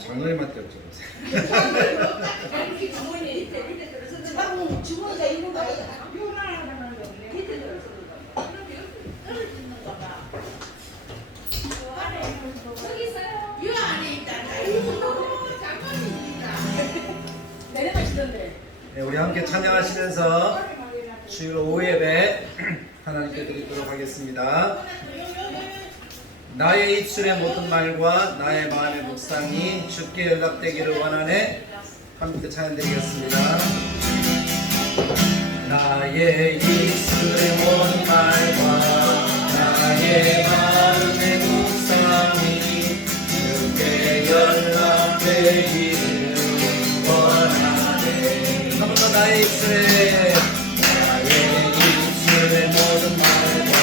장로님한테 여쭤보세요. 주머니가 있는 거 아니야? 유 안에 있다. 내려가시던데. 네, 우리 함께 찬양하시면서 주일 오후 예배 하나님께 드리도록 하겠습니다. 나의 입술의 모든 말과 나의 마음의 묵상이 주께 연락되기를 원하네. 함께 찬양 드리겠습니다. 나의 입술의 모든 말과 나의 마음의 묵상이 주께 연락되기를 원하네. 한 번 더 나의 입술의 모든 말과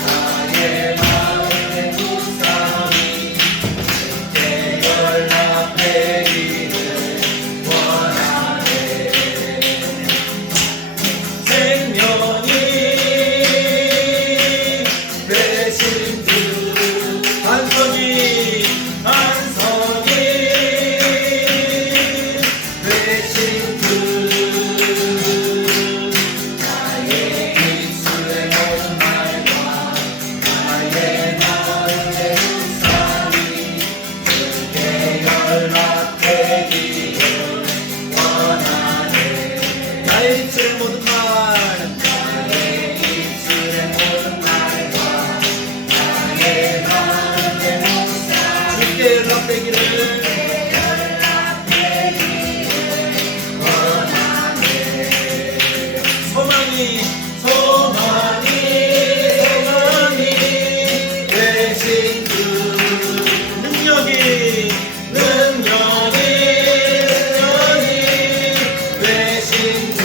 나의 마음의 묵상이 주께 연락되기를 원하네. 생명이 되신 주 반석이 되신 주 나의 입술의 모든 말과 나의 마음의 묵상이 주께 연락되기를 원하네. 나의 입술의 모든 말 나의 입술의 모든 말과 나의 마음의 묵상 주께 연락되기를 원하네. 소망이 되신 주 능력이 되신 주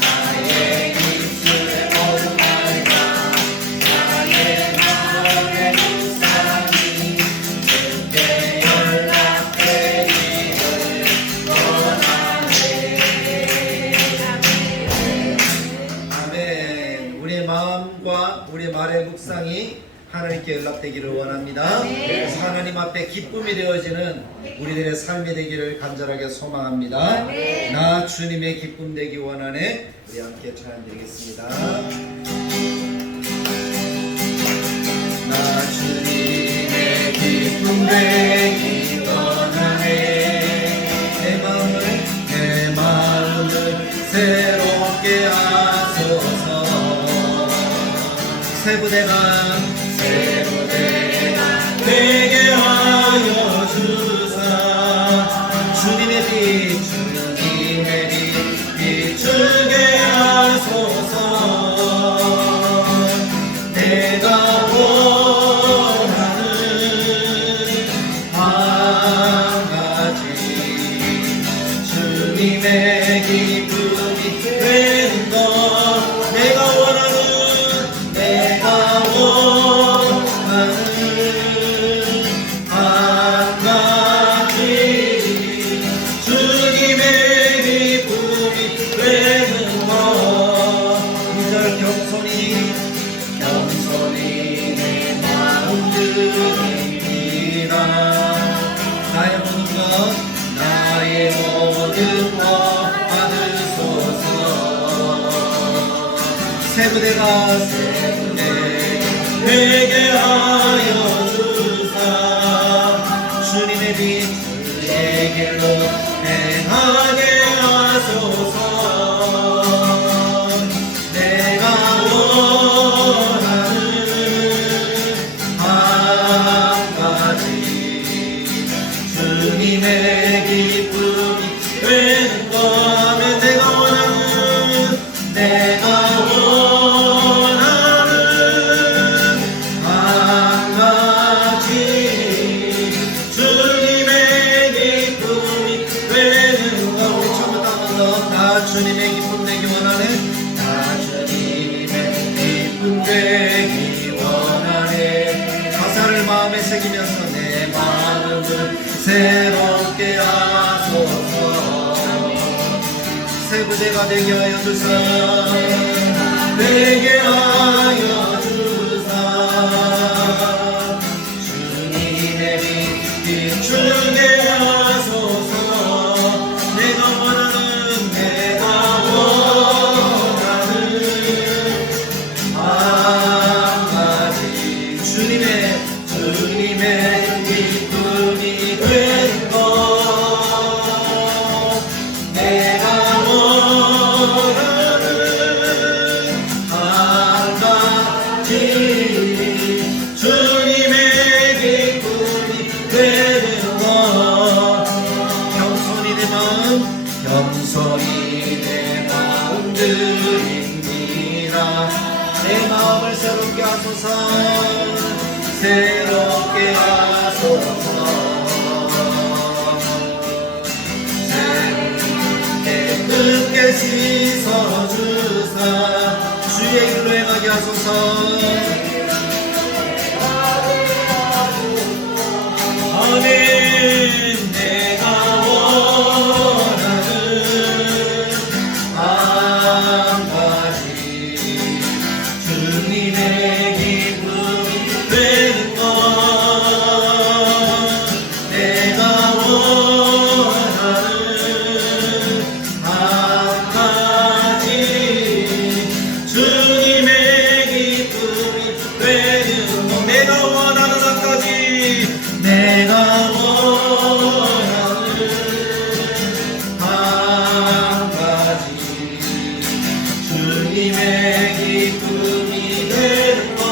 나의 입술의 모든 말과 나의 마음의 묵상이 주께 연락되기를 원하네. 아멘. 우리의 마음과 우리의 말의 묵상이 하나님께 연락되기를 원합니다. 그래서 하나님 앞에 기쁨이 되어지는 우리들의 삶이 되기를 간절하게 소망합니다. 나 주님의 기쁨 되기 원하네. 우리 함께 찬양드리겠습니다. 나 주님의 기쁨 되기 원하네. 내 마음을 새롭게 하소서. 새 부대가 되게 하여 주사. 주님의 빛 비추게 하소서. 내가 원하는 한 가지 주님의 기쁨이 되는 것. 내가 원하는 한 가지 주님의 기쁨이 되는 것. 이절 겸손히 내 마음 드립니다. 나의 모든 것 받으소서. 새 부대가 되게 하여 주사. 주님의 빛 주의 길로 행하게 하소서. 내가 원하는 한 가지 주님의 기쁨이 되는 것. 내가 원하는 한 가지 주님의 기쁨이 되는 것. 우리 처음부터 한 번 더. 나 주님의 기쁨 되기 원하네. 나 주님의 기쁨 되기 원하네. 가사를 마음에 새기면서 내 마음을 새롭게 하소서. 새 부대가 되게 하여 주사. 되게 하여 주사. 주님의 기쁨이 되는 것 내가 원하는 한 가지 주님의 기쁨이 되는 것 겸손히 내 마음 드립니다 내 마음을 새롭게 하소서 새롭게 하소서 깨끗게 씻어주사 주의 길로 행하게 하소서 아멘 내가 원하는 한 가지 주님의 기쁨이 되는 것 내가 원하는 한 가지 주님의 기쁨이 되는 것 내가 원하는 한 가지 내가 원하는 한 가지 주님의 기쁨이 되는 것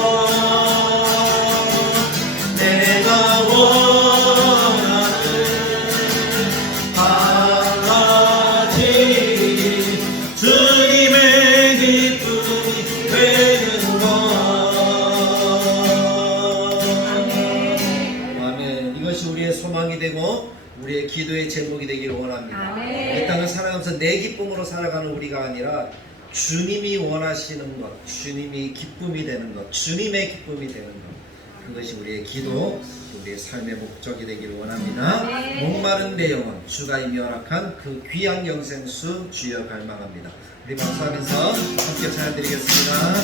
내가 원하는 한 가지 주님의 기쁨이 되는 것 아멘 이것이 우리의 소망이 되고 우리의 기도의 제목이 되기를 원합니다 아멘. 이 땅을 살아가면서 내 기쁨으로 살아가는 우리가 아니라 주님이 원하시는 것 주님이 기쁨이 되는 것 주님의 기쁨이 되는 것 그것이 우리의 기도 우리의 삶의 목적이 되기를 원합니다 목마른 내 영혼 주가 이미 허락한 그 귀한 영생수 주여 갈망합니다 우리 박수하면서 함께 찬양드리겠습니다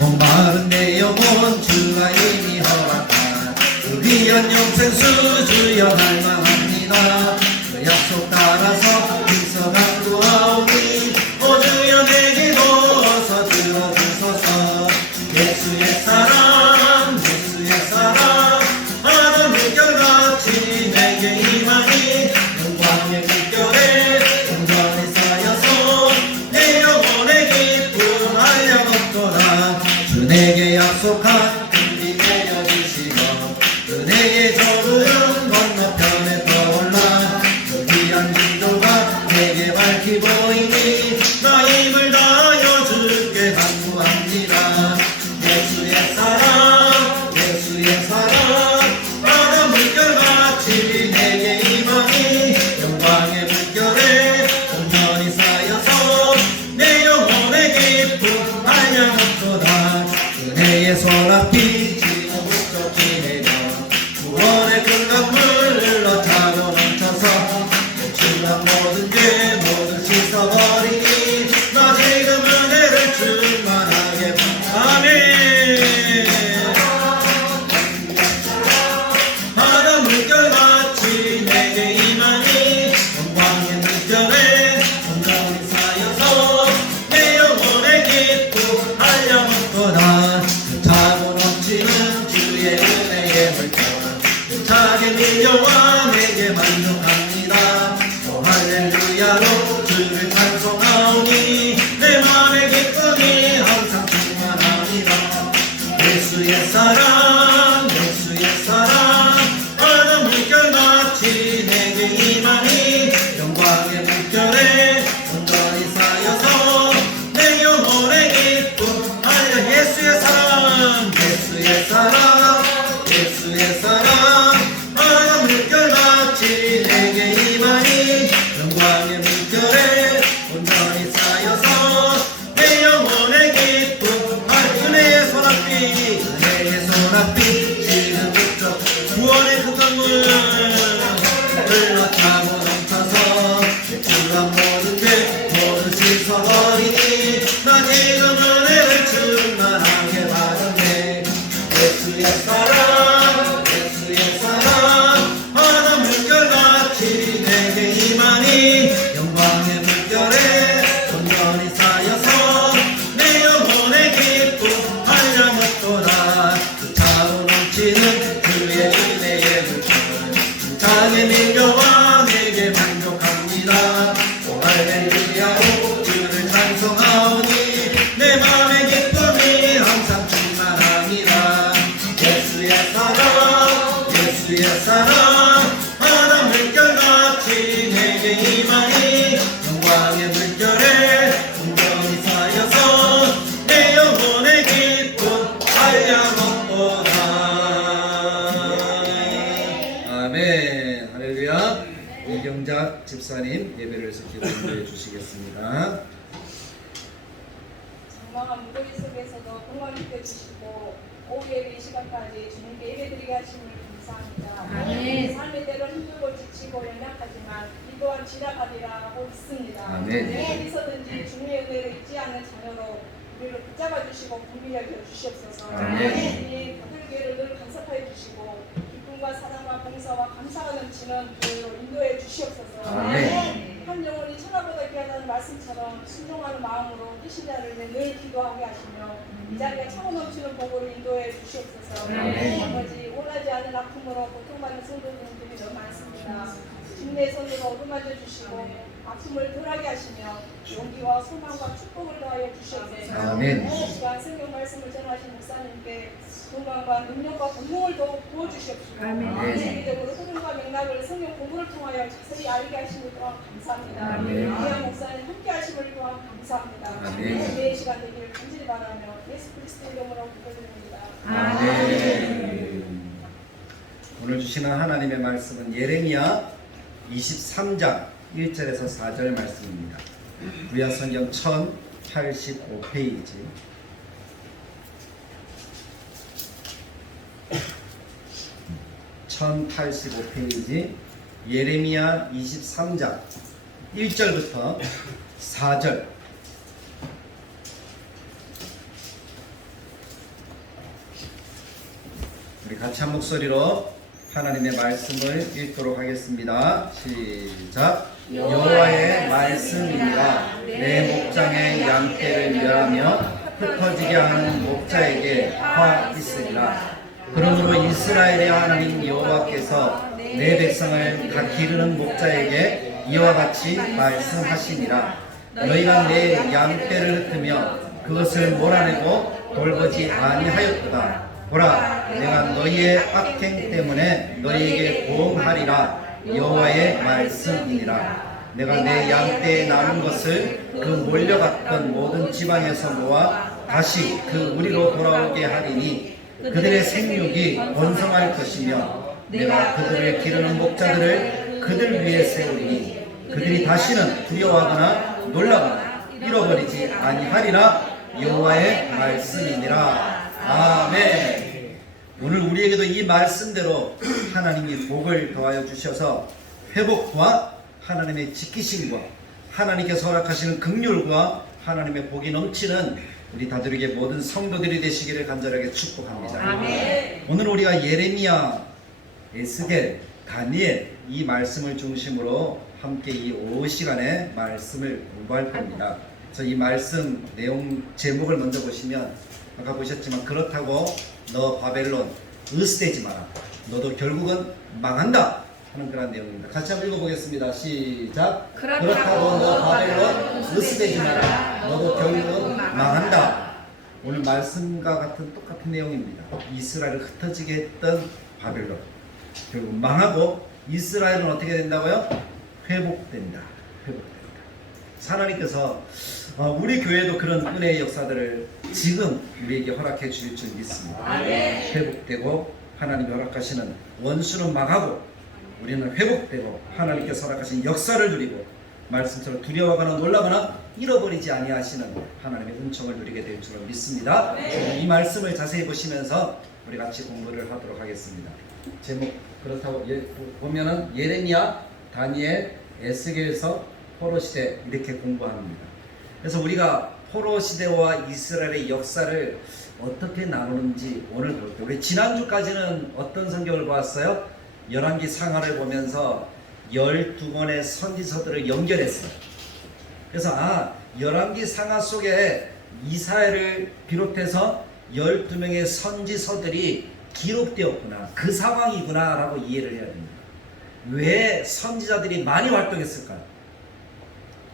목마른 내 영혼 주가 이미 허락한 그 귀한 영생수 주여 갈망합니다 그 약속 따라서 힘써 간구하오니 오 주여 내 기도 어서 들어주소서 예수의 사랑 하늘 물결같이 내게 임하니 영광의 물결에 온전히 쌓여서 내 영혼의 기쁨 알려놓거라 주 내게 약속한 은비 내려주시고 그 내게 저르는 건너편에 떠올라 그 귀한 기도가 내게 밝히 보이니 나 힘을 다하여 주께 간구합니다 예수의 사랑 바다 물결같이 내게 임하니 영광의 물결에 온전히 쌓여서 내 영혼의 기쁨 알려놓거라 은혜의 소라빛 지고 북적이 내려 구원의 큰 강물로 차고 넘쳐서 내출한 모든 죄 모두 씻어버리니 나 지금 은혜를 충만하게 아멘 바다 물결같이 내게 임하니 영광의 물결에 온전히 쌓여서 내 영혼의 기쁨 알려놓거나 그 차고 넘치는 주의 은혜의 물결 그 차게 밀려와 내게 만족합니다 오 할렐루야로 주를 찬송하오니 내 마음의 기쁨이 항상 충만합니다 예수의 사랑 바다 물결같이 내게 임하니 영광의 물결에 온전히 쌓여서 내 영혼의 기쁨 알려 예수의 사랑 바다 물결같이 내게 임하니 영광의 물결에 온전히 쌓여서 내 영혼의 기쁨 은혜의 소라빛 주의 사랑 바다 물결같이 내게 임하니 영광의 물결에 온전히 쌓여서 내 영혼의 기쁨 한량없도다. 아멘. 할렐루야. 이경작 집사님 예배를 기도 인도해 주시겠습니다. 장막한 무더기 속에서도 평강 느껴주시고 오후에 이 시간까지 주님께 예배드리게 하심을 감사합니다. 아멘. 삶의 때로 힘들고 지치고 연약하지만 이 또한 지나가리라고 믿습니다. 아멘. 어디서든지 주님의 은혜를 잊지 않는 자녀로 우리를 붙잡아 주시고 긍휼히 여겨 주시옵소서. 아멘. 주님 가톨교회를 늘 간섭하여 주시고 기쁨과 사랑과 봉사와 감사가 넘치는 교회로 인도해 주시옵소서. 아멘. 한 영혼이 천하보다 귀하다는 말씀처럼 순종하는 마음으로 뛰신 자를 위해 늘 기도하게 하시며 이 자리가 차고 넘치는 복으로 인도해 주시옵소서. 아멘. 아버지 원하지 않은 아픔으로 고통받는 성도분들이 너무 많습니다. 주님의 손으로 어루만져 주시고 아픔을 덜하게 하시며 용기와 소망과 축복을 더하여 주시옵소서. 아멘. 이 시간 성경 말씀을 전하신 목사님께 건강과 능력과 권능을 더욱 부어주시옵시고 아멘. 세계적으로 흐름과 맥락을 성경 공부를 통하여 자세히 알게 하심을 또한 감사합니다. 아멘. 이한 목사님 함께 하심을 또한 감사합니다. 아멘. 매일 시간 되기를 간절히 바라며 예수 그리스도의 이름으로 기도드립니다. 아멘. 오늘 주시는 하나님의 말씀은 예레미야 23장 1절에서 4절 말씀입니다. 구약 성경 1085페이지. (1085페이지) 예레미야 23장 1절부터 4절. 우리 같이 한 목소리로 하나님의 말씀을 읽도록 하겠습니다. 시작. 여호와의 말씀이니라. 내 목장의 양떼를 멸하며 흩어지게 하는 목자에게 화 있으리라. 그러므로 이스라엘의 하나님 여호와께서 내 백성을 다 기르는 목자에게 이와 같이 말씀하시니라. 너희가 내 양떼를 흩으며 그것을 몰아내고 돌보지 아니하였도다. 보라, 내가 너희의 악행 때문에 너희에게 보응하리라. 여호와의 말씀이니라. 내가 내 양떼에 남은 것을 그 몰려갔던 모든 지방에서 모아 다시 그 우리로 돌아오게 하리니 그들의 생육이 번성할 것이며 내가 그들을 기르는 목자들을 그들 위에 세우리니 그들이 다시는 두려워하거나 놀라거나 잃어버리지 아니하리라. 여호와의 말씀이니라. 아멘. 오늘 우리에게도 이 말씀대로 하나님이 복을 더하여 주셔서 회복과 하나님의 지키심과 하나님께서 허락하시는 긍휼과 하나님의 복이 넘치는 우리 다들에게 모든 성도들이 되시기를 간절하게 축복합니다. 아멘. 오늘 우리가 예레미야, 에스겔, 다니엘 이 말씀을 중심으로 함께 이 오후 시간에 말씀을 공부할 겁니다. 그래서 이 말씀 내용 제목을 먼저 보시면 아까 보셨지만 그렇다고 너 바벨론 으스대지 마라. 너도 결국은 망한다 하는 그런 내용입니다. 같이 한번 읽어보겠습니다. 시작. 그렇다고 너 바벨론 으스대지 마라. 너도 결국은 망한다. 오늘 말씀과 같은 똑같은 내용입니다. 이스라엘을 흩어지게 했던 바벨론 결국 망하고 이스라엘은 어떻게 된다고요? 회복된다. 회복된다. 하나님께서 우리 교회도 그런 은혜의 역사들을 지금 우리에게 허락해 주실 줄 믿습니다. 회복되고 하나님이 허락하시는 원수는 망하고 우리는 회복되고 하나님께서 허락하신 역사를 누리고 말씀처럼 두려워하거나 놀라거나 잃어버리지 아니하시는 하나님의 은총을 누리게 될 줄로 믿습니다. 이 말씀을 자세히 보시면서 우리 같이 공부를 하도록 하겠습니다. 제목 그렇다고 보면은 예레미야, 다니엘, 에스겔서, 포로 시대 이렇게 공부합니다. 그래서 우리가 포로 시대와 이스라엘의 역사를 어떻게 나누는지 오늘 볼게요. 우리 지난주까지는 어떤 성경을 보았어요? 열왕기 상하를 보면서 12권의 선지서들을 연결했어요. 그래서 열왕기 상하 속에 이사야를 비롯해서 12명의 선지서들이 기록되었구나, 그 상황이구나 라고 이해를 해야 됩니다. 왜 선지자들이 많이 활동했을까요?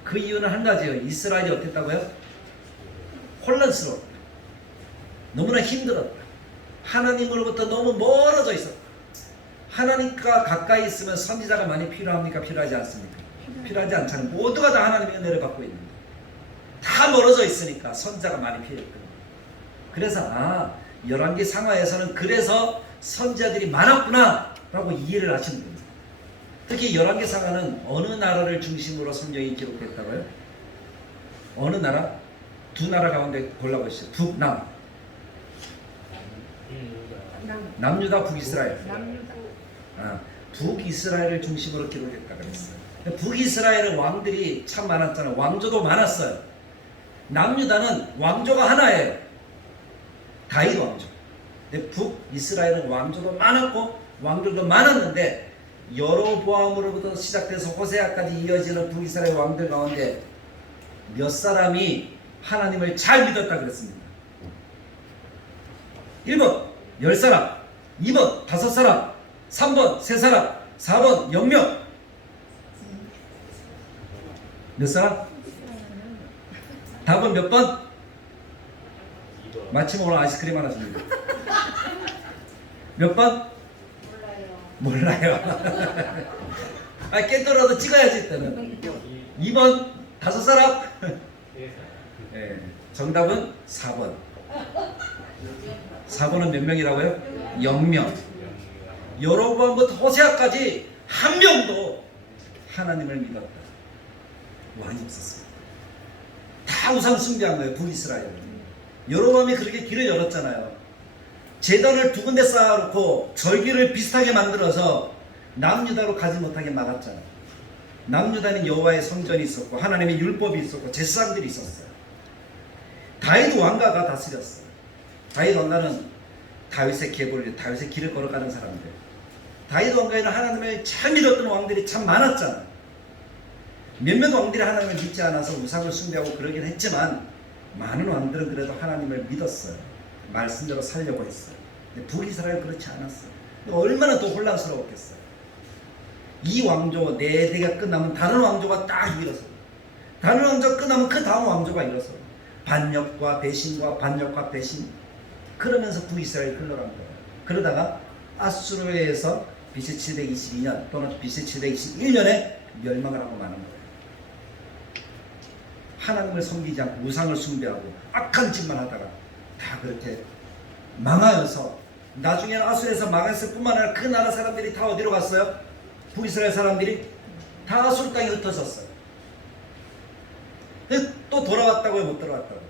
그 이유는 한 가지예요. 이스라엘이 어땠다고요? 혼란스러웠다. 너무나 힘들었다. 하나님으로부터 너무 멀어져 있었다. 하나님과 가까이 있으면 선지자가 많이 필요합니까? 필요하지 않습니까? 필요하지 않잖아요. 모두가 다 하나님의 은혜를 받고 있는데 다 멀어져 있으니까 선지자가 많이 필요했거든요. 그래서 열왕기 상하에서는 그래서 선지자들이 많았구나 라고 이해를 하시는 겁니다. 특히 열왕기 상하는 어느 나라를 중심으로 성경이 기록됐다고요? 어느 나라? 두 나라 가운데 골라보시죠. 북남. 남유다, 북이스라엘. 북이스라엘을 중심으로 기록했다 그랬어요. 북이스라엘은 왕들이 참 많았잖아요. 왕조도 많았어요. 남유다는 왕조가 하나예요. 다윗 왕조. 근데 북이스라엘은 왕조도 많았고 왕들도 많았는데 여로보암으로부터 시작돼서 호세아까지 이어지는 북이스라엘 왕들 가운데 몇 사람이 하나님을 잘 믿었다 그랬습니다. 1번 10사람, 2번 5사람, 3번 3사람, 4번 0명. 몇 사람? 답은 몇 번? 마침 오늘 아이스크림 하나 줍니다. 몇 번? 몰라요. 깨더라도 찍어야지 일단은. 2번 5사람? 네, 정답은 4번. 4번은 몇 명이라고요? 0명. 여로보암부터 호세아까지 한 명도 하나님을 믿었다. 왕이 없었어요. 다 우상 숭배한 거예요. 북이스라엘은. 여로보암이 그렇게 길을 열었잖아요. 제단을 두 군데 쌓아놓고 절기를 비슷하게 만들어서 남유다로 가지 못하게 막았잖아요. 남유다는 여호와의 성전이 있었고 하나님의 율법이 있었고 제사장들이 있었어요. 다윗 왕가가 다스렸어요. 다윗 왕가는 다윗의 계보를, 다윗의 길을 걸어가는 사람들. 다윗 왕가에는 하나님을 잘 믿었던 왕들이 참 많았잖아요. 몇몇 왕들이 하나님을 믿지 않아서 우상을 숭배하고 그러긴 했지만 많은 왕들은 그래도 하나님을 믿었어요. 말씀대로 살려고 했어요. 근데 북이스라엘 그렇지 않았어요. 얼마나 더 혼란스러웠겠어요. 이 왕조 4대가 끝나면 다른 왕조가 딱 일어서요. 다른 왕조가 끝나면 그 다음 왕조가 일어서요. 반역과 배신과 반역과 배신. 그러면서 북이스라엘이 흘러간 거예요. 그러다가 아수르에서 BC 722년 또는 BC 721년에 멸망을 하고 마는 거예요. 하나님을 섬기지 않고 우상을 숭배하고 악한 짓만 하다가 다 그렇게 망하여서 나중에는 아수르에서 망했을 뿐만 아니라 그 나라 사람들이 다 어디로 갔어요? 북이스라엘 사람들이 다 아수르 땅에 흩어졌어요. 또 돌아왔다고요? 못 돌아왔다고요?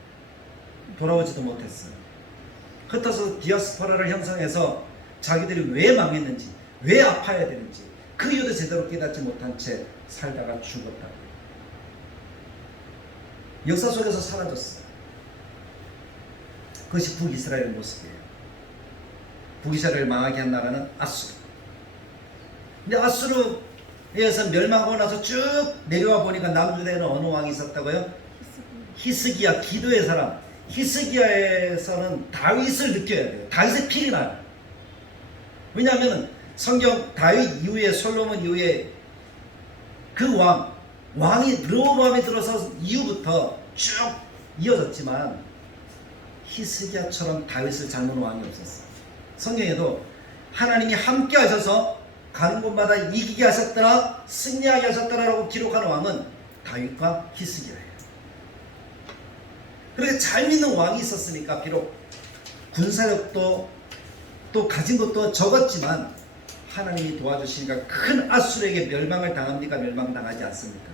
돌아오지도 못했어요. 흩어서 디아스포라를 형성해서 자기들이 왜 망했는지, 왜 아파야 되는지 그 이유도 제대로 깨닫지 못한 채 살다가 죽었다고요. 역사 속에서 사라졌어요. 그것이 북이스라엘의 모습이에요. 북이스라엘을 망하게 한 나라는 아수르. 근데 아수르에서 멸망하고 나서 쭉 내려와 보니까 남유다에는 어느 왕이 있었다고요? 히스기야, 기도의 사람. 히스기야에서는 다윗을 느껴야 돼요. 다윗의 필이 나요. 왜냐하면 성경 다윗 이후에 솔로몬 이후에 그 왕이 르호보암이 들어서 이후부터 쭉 이어졌지만 히스기야처럼 다윗을 닮은 왕이 없었어요. 성경에도 하나님이 함께 하셔서 가는 곳마다 이기게 하셨더라, 승리하게 하셨더라라고 기록하는 왕은 다윗과 히스기야예요. 그렇게 잘 믿는 왕이 있었으니까 비록 군사력도 또 가진 것도 적었지만 하나님이 도와주시니까 큰 아수르에게 멸망을 당합니까? 멸망당하지 않습니까?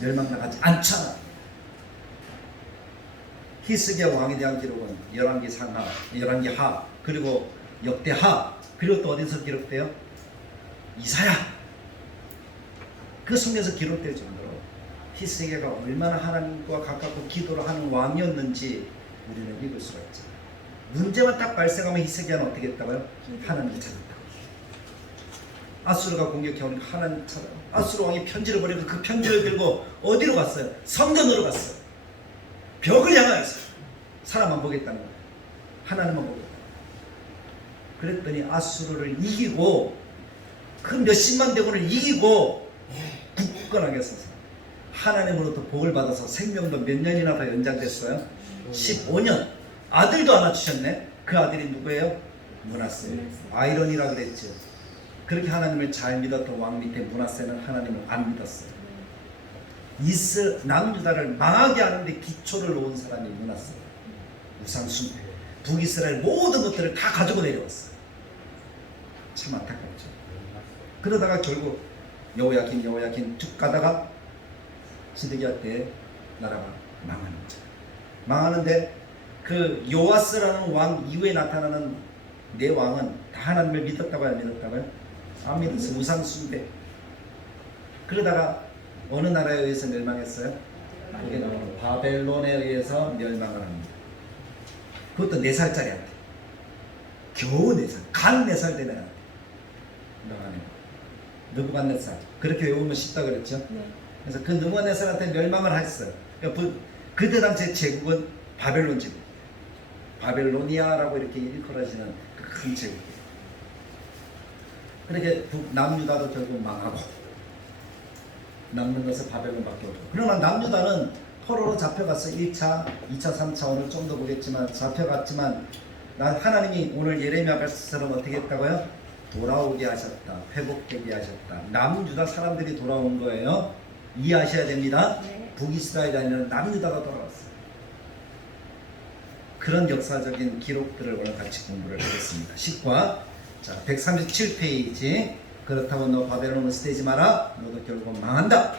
멸망당하지 않잖아. 히스기야 왕에 대한 기록은 열왕기 상하, 열왕기 하, 그리고 역대하, 그리고 또 어디서 기록돼요? 이사야. 그 속에서 기록될 정도로 히스기야가 얼마나 하나님과 가깝고 기도를 하는 왕이었는지 우리는 읽을 수가 있죠. 문제만 딱 발생하면 히스기야는 어떻게 했다고요? 하나님을 찾았다고. 아수르가 공격해 오니까 하나님 찾아. 아수르 왕이 편지를 보내고 그 편지를 들고 어디로 갔어요? 성전으로 갔어요. 벽을 향하였어요. 사람 안 보겠다는 거예요. 하나님만 보겠다. 그랬더니 아수르를 이기고 그 몇십만 대군을 이기고 굳건하게 서서 하나님으로부터 복을 받아서 생명도 몇 년이나 더 연장됐어요? 15년. 아들도 하나 주셨네. 그 아들이 누구예요? 므낫세. 아이론이라 그랬죠. 그렇게 하나님을 잘 믿었던 왕 밑에 므낫세는 하나님을 안 믿었어요. 남유다를 망하게 하는데 기초를 놓은 사람이 므낫세. 우상숭배, 북이스라엘 모든 것들을 다 가지고 내려왔어요. 참 안타깝죠. 그러다가 결국 여호야긴 쭉 가다가 시드기야 때 나라가 망하는 거죠. 망하는데 그 요아스라는 왕 이후에 나타나는 네 왕은 다 하나님을 믿었다고요? 안 믿었다고요? 안 믿었어요. 우상숭배. 그러다가 어느 나라에 의해서 멸망했어요? 거기에 나오는 바벨론에 의해서 멸망을 합니다. 그것도 4살짜리한테. 겨우 4살. 간 4살 된 애한테 멸망하는 거예요. 느부갓네살. 그렇게 외우면 쉽다 그랬죠? 네. 그래서 그 느부갓네살한테 멸망을 했어요. 그때 당시의 제국은 바벨론 제국. 바벨로니아라고 이렇게 일컬어지는 그 큰 제국. 그렇게 남유다도 결국 망하고 남는 것은 바벨론밖에 없고. 그러나 남유다는 포로로 잡혀갔어. 1차, 2차, 3차 오늘 좀 더 보겠지만 잡혀갔지만 하나님이 오늘 예레미야 말씀처럼 어떻게 했다고요? 돌아오게 하셨다. 회복되게 하셨다. 남유다 사람들이 돌아온 거예요. 이해하셔야 됩니다. 북이스라엘이 아니라 남유다가 돌아왔어요. 그런 역사적인 기록들을 오늘 같이 공부를 하겠습니다. 10과 자 137페이지. 그렇다고 너 바벨론을 쓰지 마라. 너도 결국 망한다.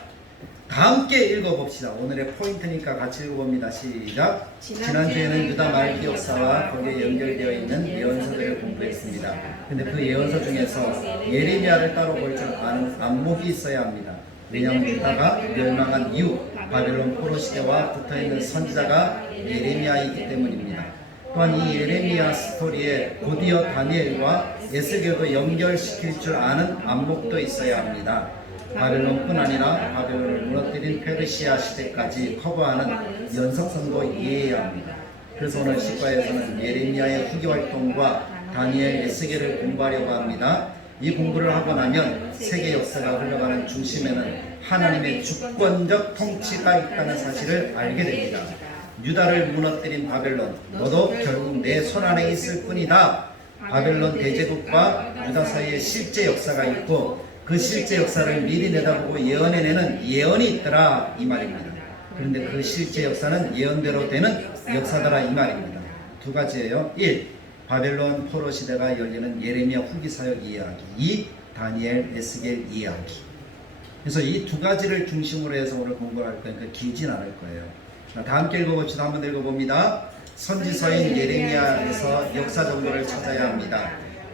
다 함께 읽어봅시다. 오늘의 포인트니까 같이 읽어봅니다. 시작. 지난주에는 유다 말기 역사와 거기에 연결되어 있는 예언서들을 공부했습니다. 근데 그 예언서 중에서 예레미야를 따로 볼 줄 아는 안목이 있어야 합니다. 왜냐하면 유다가 멸망한 이후 바벨론 포로 시대와 붙어있는 선지자가 예레미야이기 때문입니다. 또한 이 예레미야 스토리에 곧이어 다니엘과 에스겔도 연결시킬 줄 아는 안목도 있어야 합니다. 바벨론뿐 아니라 바벨론을 무너뜨린 페르시아 시대까지 커버하는 연속성도 이해해야 합니다. 그래서 오늘 시과에서는 예레미야의 후기 활동과 다니엘, 에스겔을 공부하려고 합니다. 이 공부를 하고 나면 세계 역사가 흘러가는 중심에는 하나님의 주권적 통치가 있다는 사실을 알게 됩니다. 유다를 무너뜨린 바벨론, 너도 결국 내 손 안에 있을 뿐이다. 바벨론 대제국과 유다 사이에 실제 역사가 있고 그 실제 역사를 미리 내다보고 예언해내는 예언이 있더라 이 말입니다. 그런데 그 실제 역사는 예언대로 되는 역사더라 이 말입니다. 두 가지예요. 1. 바벨론 포로 시대가 열리는 예레미야 후기 사역 이야기. 2. 다니엘, 에스겔 이야기. 그래서 이 두 가지를 중심으로 해서 오늘 공부를 할 거니까 길진 않을 거예요. 자, 다 함께 읽어봅시다. 한번 읽어봅니다. 선지서인 예레미야에서 역사 정보를 찾아야 합니다.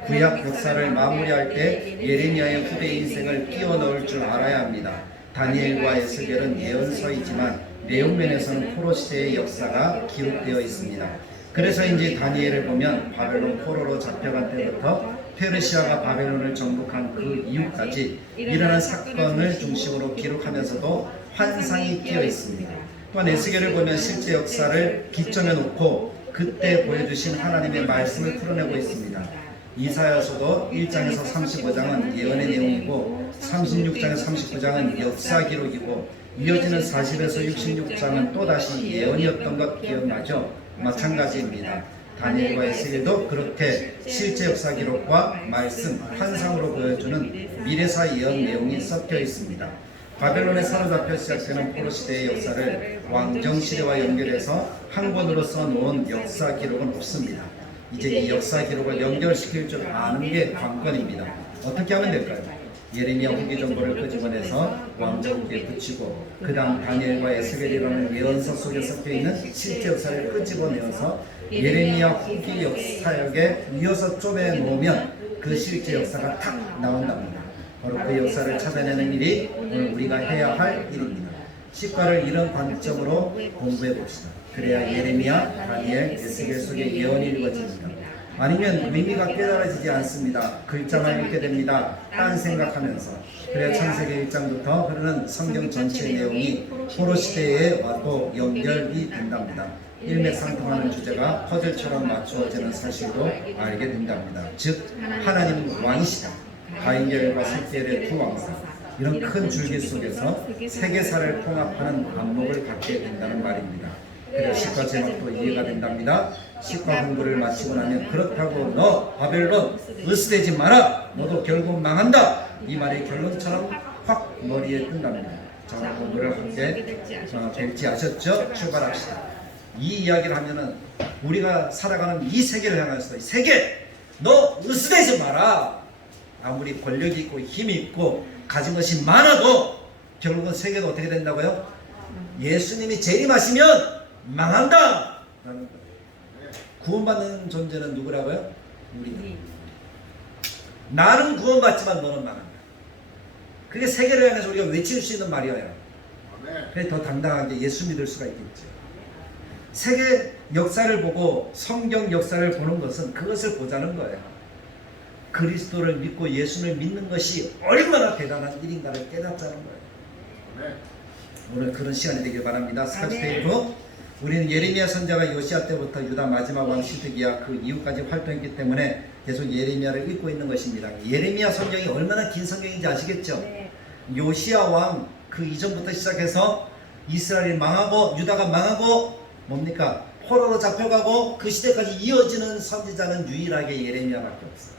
구약 역사를 마무리할 때 예레미야의 후대 인생을 끼워 넣을 줄 알아야 합니다. 다니엘과 에스겔은 예언서이지만 내용면에서는 포로 시대의 역사가 기록되어 있습니다. 그래서인지 다니엘을 보면 바벨론 포로로 잡혀간 때부터 페르시아가 바벨론을 정복한 그 이후까지 일어난 사건을 중심으로 기록하면서도 환상이 끼어 있습니다. 또한 에스겔을 보면 실제 역사를 기점에 놓고 그때 보여주신 하나님의 말씀을 풀어내고 있습니다. 이사야서도 1장에서 35장은 예언의 내용이고 36장에서 39장은 역사 기록이고 이어지는 40에서 66장은 또다시 예언이었던 것 기억나죠? 마찬가지입니다. 다니엘과 에스겔도 그렇게 실제 역사 기록과 말씀, 환상으로 보여주는 미래사 예언 내용이 섞여 있습니다. 바벨론에 사로잡혀 시작되는 포로 시대의 역사를 왕정 시대와 연결해서 한 권으로 써놓은 역사 기록은 없습니다. 이제 이 역사 기록을 연결시킬 줄 아는 게 관건입니다. 어떻게 하면 될까요? 예레미야 후기 정보를 끄집어내서 왕정기에 붙이고 그 다음 다니엘과 에스겔이라는 예언서 속에 섞여있는 실제 역사를 끄집어내어서 예레미야 후기 역사역에 이어서 쪼매놓으면 그 실제 역사가 탁 나온답니다. 바로 그 역사를 찾아내는 일이 오늘 우리가 해야 할 일입니다. 시과를 이런 관점으로 공부해 봅시다. 그래야 예레미야, 다니엘, 에스겔 속의 예언이 읽어집니다. 아니면 의미가 깨달아지지 않습니다. 글자만 읽게 됩니다. 딴 생각하면서. 그래야 창세기 1장부터 흐르는 성경 전체 내용이 포로 시대에 와도 연결이 된답니다. 일맥상통하는 주제가 퍼즐처럼 맞추어지는 사실도 알게 된답니다. 즉 하나님 왕이시다. 가인계열과 셋계열의 두 왕사. 이런 큰 줄기 속에서 세계사를 통합하는 안목을 갖게 된다는 말입니다. 그래야 시과 제목도 이해가 된답니다. 시과 공부를 마치고 나면 그렇다고 너 바벨론 으스대지 마라. 너도 결국 망한다. 이 말의 결론처럼 확 머리에 뜬답니다. 자, 공부를 함께 될지 아셨죠? 출발합시다. 이 이야기를 하면은 우리가 살아가는 이 세계를 향해서 이 세계 너 으스대지 마라. 아무리 권력이 있고 힘이 있고 가진 것이 많아도 결국은 세계가 어떻게 된다고요? 예수님이 재림하시면 망한다 라는 거예요. 구원받는 존재는 누구라고요? 우리다. 나는 구원받지만 너는 망한다. 그게 세계를 향해서 우리가 외칠 수 있는 말이에요. 그래서 더 당당하게 예수 믿을 수가 있겠죠. 세계 역사를 보고 성경 역사를 보는 것은 그것을 보자는 거예요. 그리스도를 믿고 예수를 믿는 것이 얼마나 대단한 일인가를 깨닫자는 거예요. 오늘 그런 시간이 되길 바랍니다. 40페이지로 우리는 예레미야 선지자가 요시야 때부터 유다 마지막 왕 시드기야 그 이후까지 활동했기 때문에 계속 예레미야를 읽고 있는 것입니다. 예레미야 성경이 얼마나 긴 성경인지 아시겠죠? 요시야 왕 그 이전부터 시작해서 이스라엘이 망하고 유다가 망하고 뭡니까? 포로로 잡혀가고 그 시대까지 이어지는 선지자는 유일하게 예레미야밖에 없어요.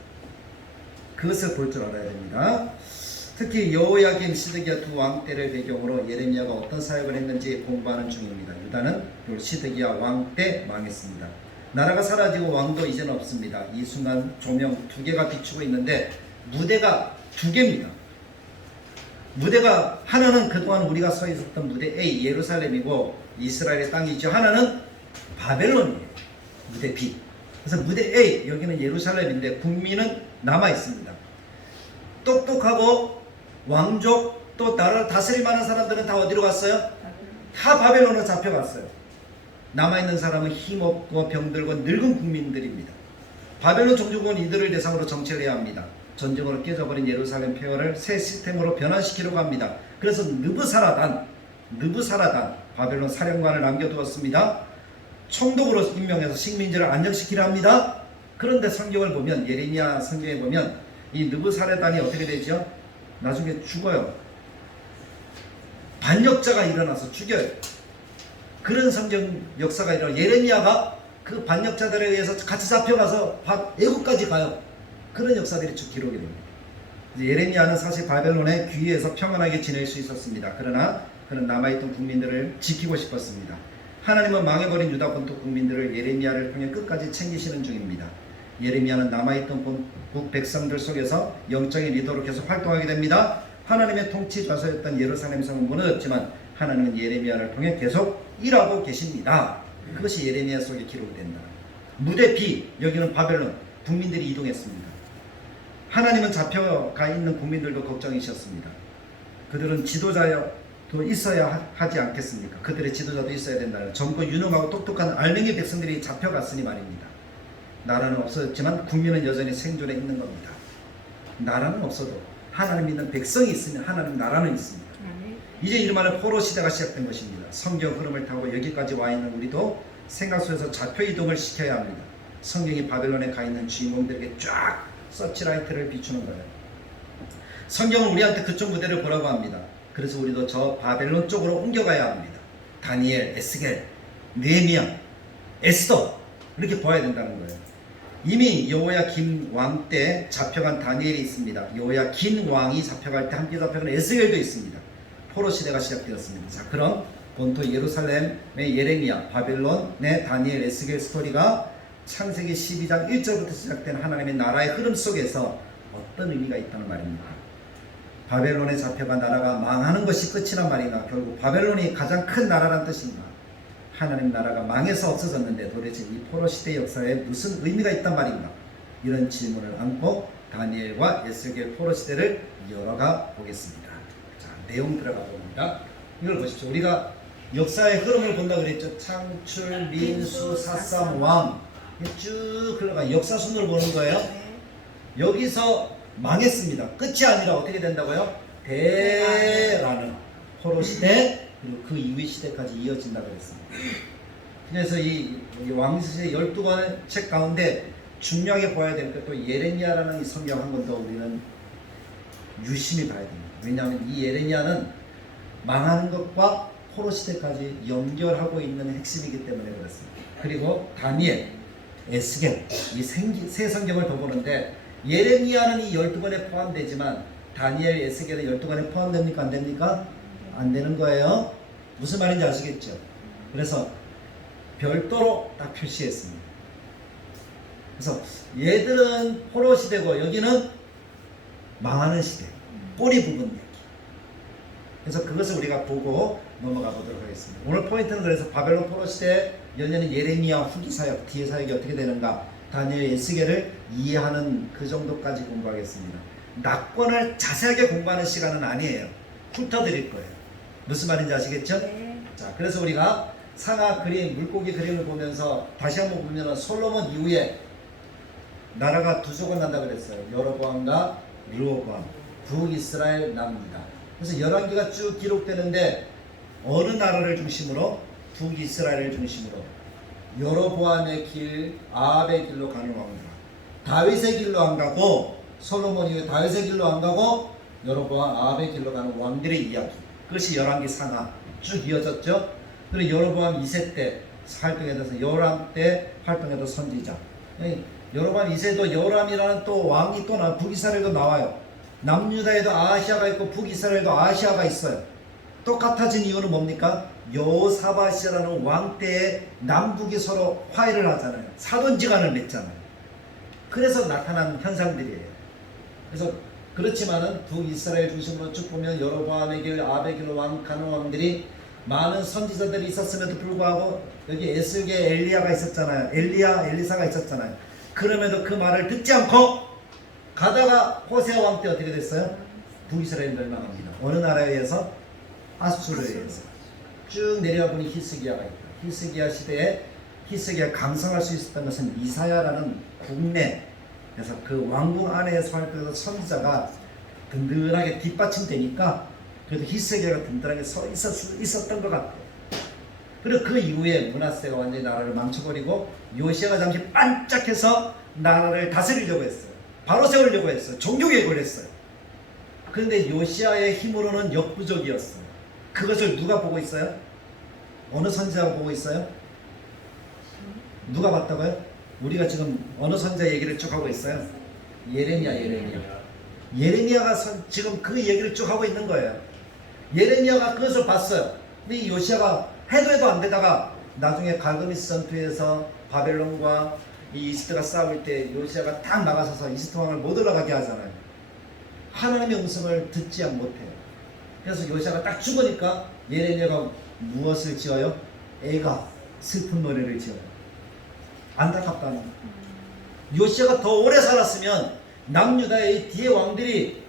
그것을 볼 줄 알아야 됩니다. 특히 여호야김 시드기야 두 왕 때를 배경으로 예레미야가 어떤 사역을 했는지 공부하는 중입니다. 유다는 시드기야 왕 때 망했습니다. 나라가 사라지고 왕도 이제는 없습니다. 이 순간 조명 두 개가 비추고 있는데 무대가 두 개입니다. 무대가 하나는 그동안 우리가 서 있었던 무대 A 예루살렘이고 이스라엘의 땅이죠. 하나는 바벨론이에요. 무대 B. 그래서 무대 A 여기는 예루살렘인데 국민은 남아 있습니다. 똑똑하고 왕족 또 나라를 다스릴 만한 사람들은 다 어디로 갔어요? 다 바벨론으로 잡혀갔어요. 남아있는 사람은 힘없고 병들고 늙은 국민들입니다. 바벨론 정주국은 이들을 대상으로 정치를 해야 합니다. 전쟁으로 깨져버린 예루살렘 폐허를 새 시스템으로 변환시키려고 합니다. 그래서 느부사라단 바벨론 사령관을 남겨두었습니다. 총독으로 임명해서 식민지를 안정시키려 합니다. 그런데 성경을 보면 예레미야 성경에 보면 이 느부사라단이 어떻게 되죠? 나중에 죽어요. 반역자가 일어나서 죽여요. 그런 성경 역사가 일어나 예레미야가 그 반역자들에 의해서 같이 잡혀가서 애국까지 가요. 그런 역사들이 쭉 기록이 됩니다. 예레미야는 사실 바벨론의 귀에서 평안하게 지낼 수 있었습니다. 그러나 그는 남아있던 국민들을 지키고 싶었습니다. 하나님은 망해버린 유다 본토 국민들을 예레미야를 통해 끝까지 챙기시는 중입니다. 예레미야는 남아있던 본국 백성들 속에서 영적인 리더로 계속 활동하게 됩니다. 하나님의 통치 좌소였던 예루살렘 성은 무너졌지만 하나님은 예레미야를 통해 계속 일하고 계십니다. 그것이 예레미야 속에 기록이 된다. 무대 B 여기는 바벨론 국민들이 이동했습니다. 하나님은 잡혀가 있는 국민들도 걱정이셨습니다. 그들은 지도자도 있어야 하지 않겠습니까? 그들의 지도자도 있어야 된다는 젊고 유능하고 똑똑한 알맹이 백성들이 잡혀갔으니 말입니다. 나라는 없어졌지만 국민은 여전히 생존해 있는 겁니다. 나라는 없어도 하나님 믿는 백성이 있으면 하나님 나라는 있습니다. 이제 이름하여 포로 시대가 시작된 것입니다. 성경 흐름을 타고 여기까지 와 있는 우리도 생각 속에서 좌표 이동을 시켜야 합니다. 성경이 바벨론에 가 있는 주인공들에게 쫙 서치라이트를 비추는 거예요. 성경은 우리한테 그쪽 무대를 보라고 합니다. 그래서 우리도 저 바벨론 쪽으로 옮겨가야 합니다. 다니엘, 에스겔, 느헤미야, 에스더 이렇게 봐야 된다는 거예요. 이미 여호야긴 왕 때 잡혀간 다니엘이 있습니다. 여호야긴 왕이 잡혀갈 때 함께 잡혀간 에스겔도 있습니다. 포로 시대가 시작되었습니다. 자, 그럼 본토 예루살렘의 예레미야, 바벨론의 다니엘, 에스겔 스토리가 창세기 12장 1절부터 시작된 하나님의 나라의 흐름 속에서 어떤 의미가 있다는 말입니까? 바벨론에 잡혀간 나라가 망하는 것이 끝이란 말인가? 결국 바벨론이 가장 큰 나라란 뜻인가? 하나님 나라가 망해서 없어졌는데 도대체 이 포로 시대 역사에 무슨 의미가 있단 말인가? 이런 질문을 안고 다니엘과 에스겔 포로 시대를 열어가 보겠습니다. 자, 내용 들어가 봅니다. 이걸 보십시오. 우리가 역사의 흐름을 본다 그랬죠. 창출, 민수, 사삼, 왕 쭉 흘러가 역사 순으로 보는 거예요. 여기서 망했습니다. 끝이 아니라 어떻게 된다고요? 대라는 포로 시대 그리고 그 이후 시대까지 이어진다고 그랬습니다. 그래서 이 왕시대 12권의 책 가운데 중요하게 봐야 될 것 또 예레미야라는 이 성경 한 번 더 우리는 유심히 봐야 됩니다. 왜냐하면 이 예레미야는 망하는 것과 포로 시대까지 연결하고 있는 핵심이기 때문에 그렇습니다. 그리고 다니엘, 에스겔 이 세 성경을 더 보는데 예레미야는 이 12권에 포함되지만 다니엘, 에스겔은 12권에 포함됩니까? 안 됩니까? 안 되는 거예요. 무슨 말인지 아시겠죠? 그래서 별도로 딱 표시했습니다. 그래서 얘들은 포로 시대고 여기는 망하는 시대, 꼬리 부분 얘기. 그래서 그것을 우리가 보고 넘어가 보도록 하겠습니다. 오늘 포인트는 그래서 바벨론 포로 시대에 열리는 예레미야 후기 사역, 뒤에 사역이 어떻게 되는가, 다니엘, 에스겔을 이해하는 그 정도까지 공부하겠습니다. 낙권을 자세하게 공부하는 시간은 아니에요. 훑어드릴 거예요. 무슨 말인지 아시겠죠? 네. 자, 그래서 우리가 상하 그림, 물고기 그림을 보면서 다시 한번 보면 솔로몬 이후에 나라가 두 족을 난다 그랬어요. 여로보암과 르호보암, 북이스라엘 남유다. 그래서 열왕기가 쭉 기록되는데 어느 나라를 중심으로? 북이스라엘을 중심으로 여로보암의 길, 아합의 길로 가는 왕들. 다윗의 길로 안 가고 솔로몬 이후에 다윗의 길로 안 가고 여로보암, 아합의 길로 가는 왕들의 이야기. 그것이 열왕기 상하 쭉 이어졌죠. 그리고 여로보암 2세 때 활동해서 여호람 때 활동해도 선지자. 여로보암 2세도 여호람이라는 또 왕이 또 북이스라엘도 나와요. 남유다에도 아하시아가 있고 북이스라엘도 아하시아가 있어요. 똑같아진 이유는 뭡니까? 여호사밧이라는 왕 때에 남북이 서로 화해를 하잖아요. 사돈지간을 맺잖아요. 그래서 나타난 현상들이에요. 그래서 그렇지만은 북이스라엘 중심으로 쭉 보면 여로보암의 길, 아합의 길로 가는 왕들이 많은 선지자들이 있었음에도 불구하고 여기 에스겔 엘리야가 있었잖아요. 엘리사가 있었잖아요. 그럼에도 그 말을 듣지 않고 가다가 호세아 왕 때 어떻게 됐어요? 북이스라엘 멸망합니다. 어느 나라에 의해서? 아수르에 의해서. 쭉 내려가 보니 히스기야가 있다. 히스기야 시대에 히스기야 강성할 수 있었던 것은 이사야라는 국내에서 그 왕궁 안에서 활동해서 선지자가 든든하게 뒷받침되니까 그래도 히스기야가 든든하게 서 있었던 것 같아요. 그리고 그 이후에 므낫세가 완전히 나라를 망쳐버리고 요시아가 잠시 반짝해서 나라를 다스리려고 했어요. 바로 세우려고 했어요. 종교개혁을 했어요. 그런데 요시아의 힘으로는 역부족이었어요. 그것을 누가 보고 있어요? 어느 선지자가 보고 있어요? 누가 봤다고요? 우리가 지금 어느 선지자 얘기를 쭉 하고 있어요? 예레미야가 지금 그 얘기를 쭉 하고 있는 거예요. 예레미야가 그것을 봤어요. 근데 이 요시아가 해도 안 되다가 나중에 갈그미스 전투에서 바벨론과 이 이집트가 싸울 때 요시아가 딱 나가서서 이집트 왕을 못 올라가게 하잖아요. 하나님의 음성을 듣지 못해요. 그래서 요시아가 딱 죽으니까 예레미야가 무엇을 지어요? 애가 슬픈 노래를 지어요. 안타깝다는. 요시아가 더 오래 살았으면 남유다의 뒤에 왕들이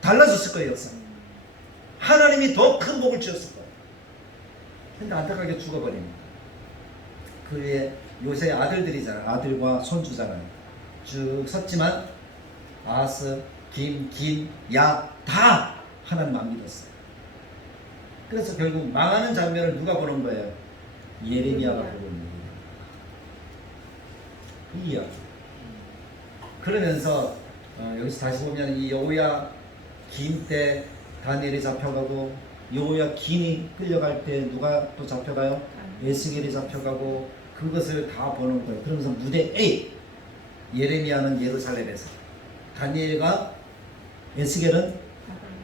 달라졌을 거예요. 역사. 하나님이 더 큰 복을 주었을 거예요. 근데 안타깝게 죽어버립니다. 그 위에 요새의 아들들이잖아요. 아들과 손주잖아요. 쭉 섰지만 아스, 김, 야 다 하나님 안 믿었어요. 그래서 결국 망하는 장면을 누가 보는 거예요? 예레미야가 보고 있는 거예요. 그 이야기. 그러면서 여기서 다시 보면 이 여호야 긴 때 다니엘이 잡혀가고 여호야 긴이 끌려갈 때 누가 또 잡혀가요? 에스겔이 잡혀가고 그것을 다 보는 거예요. 그러면서 무대 A 예레미야는 예루살렘에서 다니엘과 에스겔은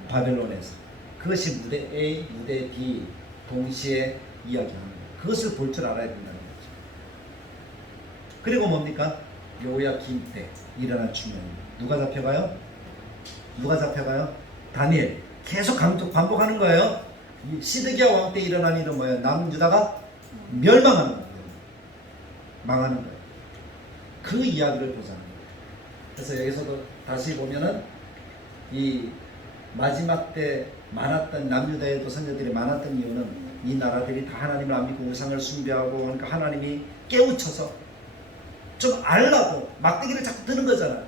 바벨론에서 그것이 무대 A, 무대 B 동시에 이야기하는 거예요. 그것을 볼 줄 알아야 된다는 거죠. 그리고 뭡니까? 여호야 긴 때 일어난 중요합니다. 누가 잡혀가요? 누가 잡혀가요? 다니엘. 계속 반복하는 거예요. 시드기야 왕 때 일어난 일은 뭐예요? 남유다가 멸망하는 거예요. 망하는 거예요. 그 이야기를 보자는 거예요. 그래서 여기서도 다시 보면은 이 마지막 때 많았던 남유다에도 선녀들이 많았던 이유는 이 나라들이 다 하나님을 안 믿고 우상을 숭배하고 그러니까 하나님이 깨우쳐서 좀 알라고 막대기를 자꾸 드는 거잖아요.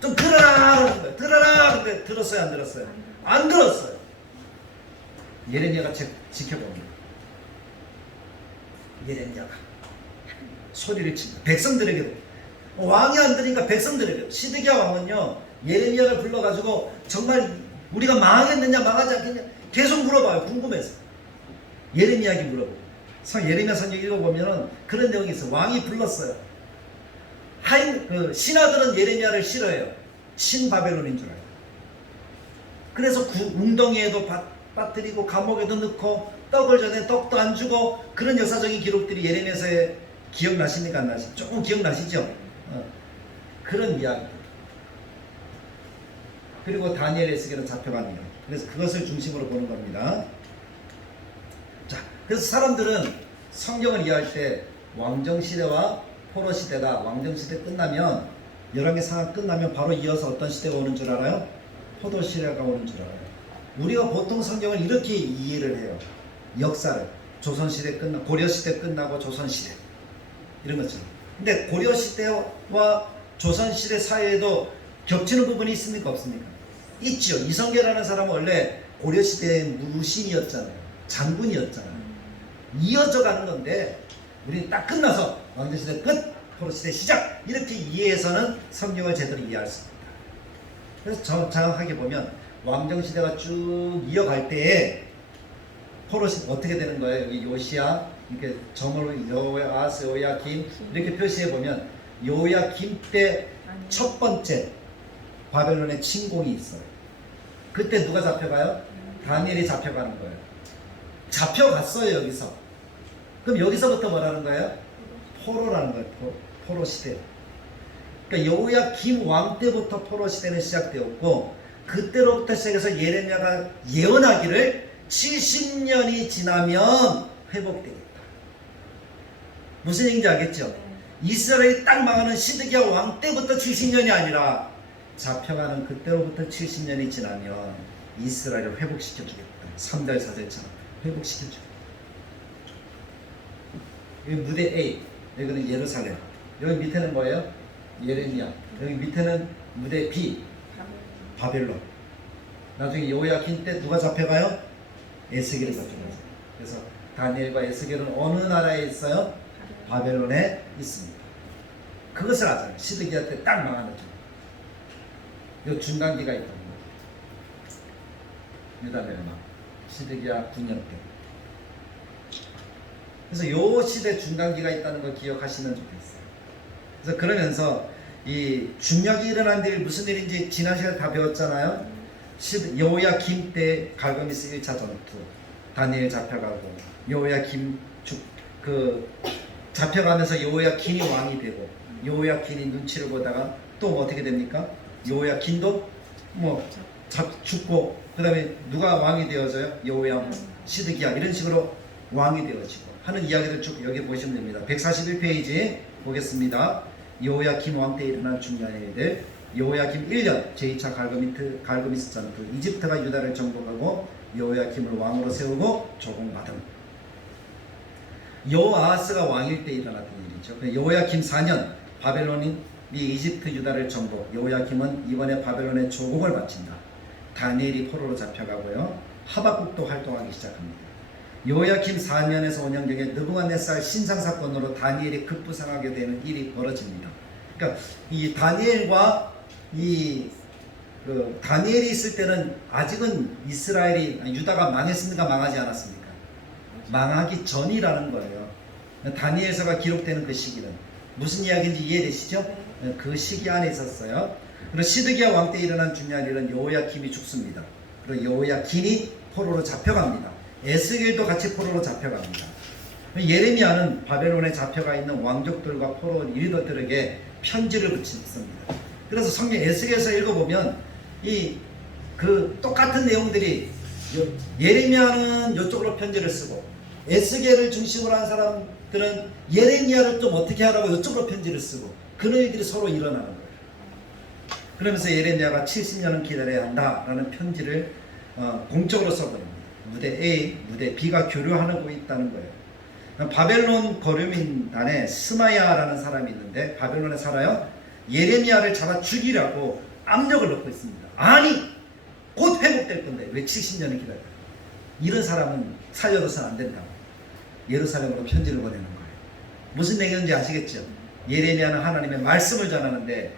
좀 들어라 그러는 거예요. 들어라. 근데 들었어요 안 들었어요? 안 들었어요. 예레미야가 지켜봅니다. 예레미야가 소리를 칩니다. 백성들에게도 왕이 안 들으니까 백성들에게도. 시드기야 왕은요 예레미야를 불러가지고 정말 우리가 망하겠느냐 망하지 않겠냐 계속 물어봐요. 궁금해서. 예레미야에게 물어보고. 예레미야 선지 읽어보면은 그런 내용이 있어요. 왕이 불렀어요. 신하들은 예레미야를 싫어해요. 신바벨론인 줄 알아요. 그래서 웅덩이에도 빠뜨리고 감옥에도 넣고 떡을 전에 떡도 안 주고, 그런 역사적인 기록들이 예레미야서에 기억나십니까? 안 나십니까? 조금 기억나시죠? 그런 이야기. 그리고 다니엘 에스겔은 잡혀간 이야기. 그래서 그것을 중심으로 보는 겁니다. 자, 그래서 사람들은 성경을 이해할 때 왕정시대와 포로시대다. 왕정시대 끝나면, 열왕기 상하 끝나면 바로 이어서 어떤 시대가 오는 줄 알아요? 포도시대가 오는 줄 알아요. 우리가 보통 성경을 이렇게 이해를 해요. 역사를. 조선시대 끝나, 고려시대 끝나고 조선시대. 이런 것처럼. 근데 고려시대와 조선시대 사이에도 겹치는 부분이 있습니까? 없습니까? 있죠. 이성계라는 사람은 원래 고려시대의 무신이었잖아요. 장군이었잖아요. 이어져 가는 건데, 우리는 딱 끝나서 왕정시대 끝, 포로시대 시작, 이렇게 이해해서는 성경을 제대로 이해할 수 있습니다. 그래서 정확하게 보면 왕정시대가 쭉 이어갈 때에 포로시대 어떻게 되는 거예요? 여기 요시야, 이렇게 점으로 여호야스, 요야김 이렇게 표시해 보면, 요야김 때 첫 번째 바벨론의 침공이 있어요. 그때 누가 잡혀가요? 다니엘이 잡혀가는 거예요. 잡혀갔어요, 여기서. 그럼 여기서부터 뭐라는 거예요? 포로라는 거예요. 포로 시대. 그러니까 여호야김 왕 때부터 포로 시대는 시작되었고, 그때로부터 시작해서 예레미야가 예언하기를 70년이 지나면 회복되겠다. 무슨 얘기인지 알겠죠? 이스라엘이 딱 망하는 시드기야 왕 때부터 70년이 아니라 잡혀가는 그때로부터 70년이 지나면 이스라엘을 회복시켜주겠다. 3절 4절처럼 회복시켜주겠다. 여기 무대 A, 여기는 예루살렘. 여기 밑에는 뭐예요? 예레미야. 여기 밑에는 무대 B, 바벨론. 나중에 여호야긴 때 누가 잡혀가요? 에스겔이 잡혀가요. 그래서 다니엘과 에스겔은 어느 나라에 있어요? 바벨론에 있습니다. 그것을 아잖아요. 시드기야 때 딱 망하는 요 중간기가 있던 거예요. 유다 멸망, 시드기야 9년 때. 그래서 요 시대 중간기가 있다는 걸 기억하시면 좋겠어요. 그래서 그러면서 이 중력이 일어난 일 무슨 일인지 지난 시간에 다 배웠잖아요. 여호야김 때 갈그미스 1차 전투, 다니엘 잡혀가고, 여호야김 잡혀가면서 여호야김이 왕이 되고, 여호야김이 눈치를 보다가 또 어떻게 됩니까? 여호야김도 죽고, 그 다음에 누가 왕이 되어져요? 여호야, 시드기야, 이런 식으로 왕이 되어지고 하는 이야기들 쭉 여기 보시면 됩니다. 141페이지 보겠습니다. 여호야김 왕 때 일어난 중요한 일들. 여호야김 1년 제2차 갈그미스 전투. 이집트가 유다를 정복하고 여호야김을 왕으로 세우고 조공받음. 여호아하스가 왕일 때 일어났던 일이죠. 여호야김 4년 바벨론이 이집트 유다를 정복. 여호야김은 이번에 바벨론에 조공을 바친다. 다니엘이 포로로 잡혀가고요. 하박국도 활동하기 시작합니다. 여호야김 4년에서 5년경에 느부갓네살 신상 사건으로 다니엘이 급부상하게 되는 일이 벌어집니다. 그러니까 이 다니엘과 다니엘이 있을 때는 아직은 유다가 망했습니까? 망하지 않았습니까? 망하기 전이라는 거예요. 다니엘서가 기록되는 그 시기는 무슨 이야기인지 이해되시죠? 그 시기 안에 있었어요. 그리고 시드기야 왕 때 일어난 중요한 일은 여호야김이 죽습니다. 그리고 여호야김이 포로로 잡혀갑니다. 에스겔도 같이 포로로 잡혀갑니다. 예레미야는 바벨론에 잡혀가 있는 왕족들과 포로 리더들에게 편지를 붙였습니다. 그래서 성경 에스겔서 읽어보면 똑같은 내용들이, 예레미야는 이쪽으로 편지를 쓰고, 에스겔을 중심으로 한 사람들은 예레미야를 좀 어떻게 하라고 이쪽으로 편지를 쓰고, 그런 일들이 서로 일어나는 거예요. 그러면서 예레미야가 70년은 기다려야 한다라는 편지를 공적으로 써버립니다. 무대 A, 무대 B가 교류하고 있다는 거예요. 바벨론 거류민단에 스마야라는 사람이 있는데, 바벨론에 살아요. 예레미야를 잡아 죽이라고 압력을 넣고 있습니다. 아니, 곧 회복될 건데 왜 70년을 기다려요? 이런 사람은 살려둬서는 안 된다고 예루살렘으로 편지를 보내는 거예요. 무슨 얘기인지 아시겠죠? 예레미야는 하나님의 말씀을 전하는데,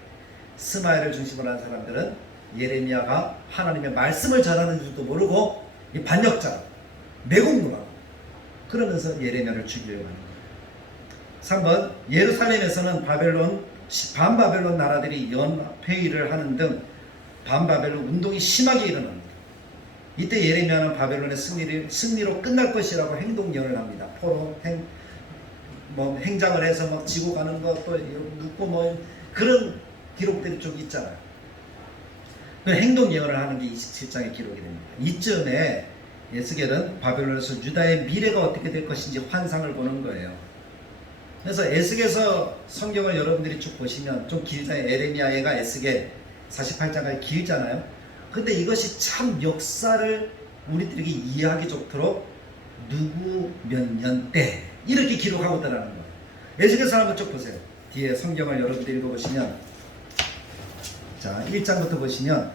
스마야를 중심으로 한 사람들은 예레미야가 하나님의 말씀을 전하는 줄도 모르고 이 반역자, 매국노라고 그러면서 예레미야를 죽이려고 하는 거예요. 3번 예루살렘에서는 반바벨론 나라들이 연회의를 하는 등 반바벨론 운동이 심하게 일어납니다. 이때 예레미야는 바벨론의 승리로 끝날 것이라고 행동령을 합니다. 포로 행장을 해서 막 지고 가는 것, 또 묻고 뭐 그런 기록들이 좀 있잖아요. 그 행동령을 하는 게 27장에 기록이 됩니다. 이쯤에 에스겔은 바벨론에서 유다의 미래가 어떻게 될 것인지 환상을 보는 거예요. 그래서 에스겔서 성경을 여러분들이 쭉 보시면 좀 길잖아요. 에레미야가 에스겔 48장까지 길잖아요. 근데 이것이 참 역사를 우리들에게 이해하기 좋도록 누구 몇 년 때 이렇게 기록하고 있다는 거예요. 에스겔서 한번 쭉 보세요. 뒤에 성경을 여러분들이 읽어보시면 자 1장부터 보시면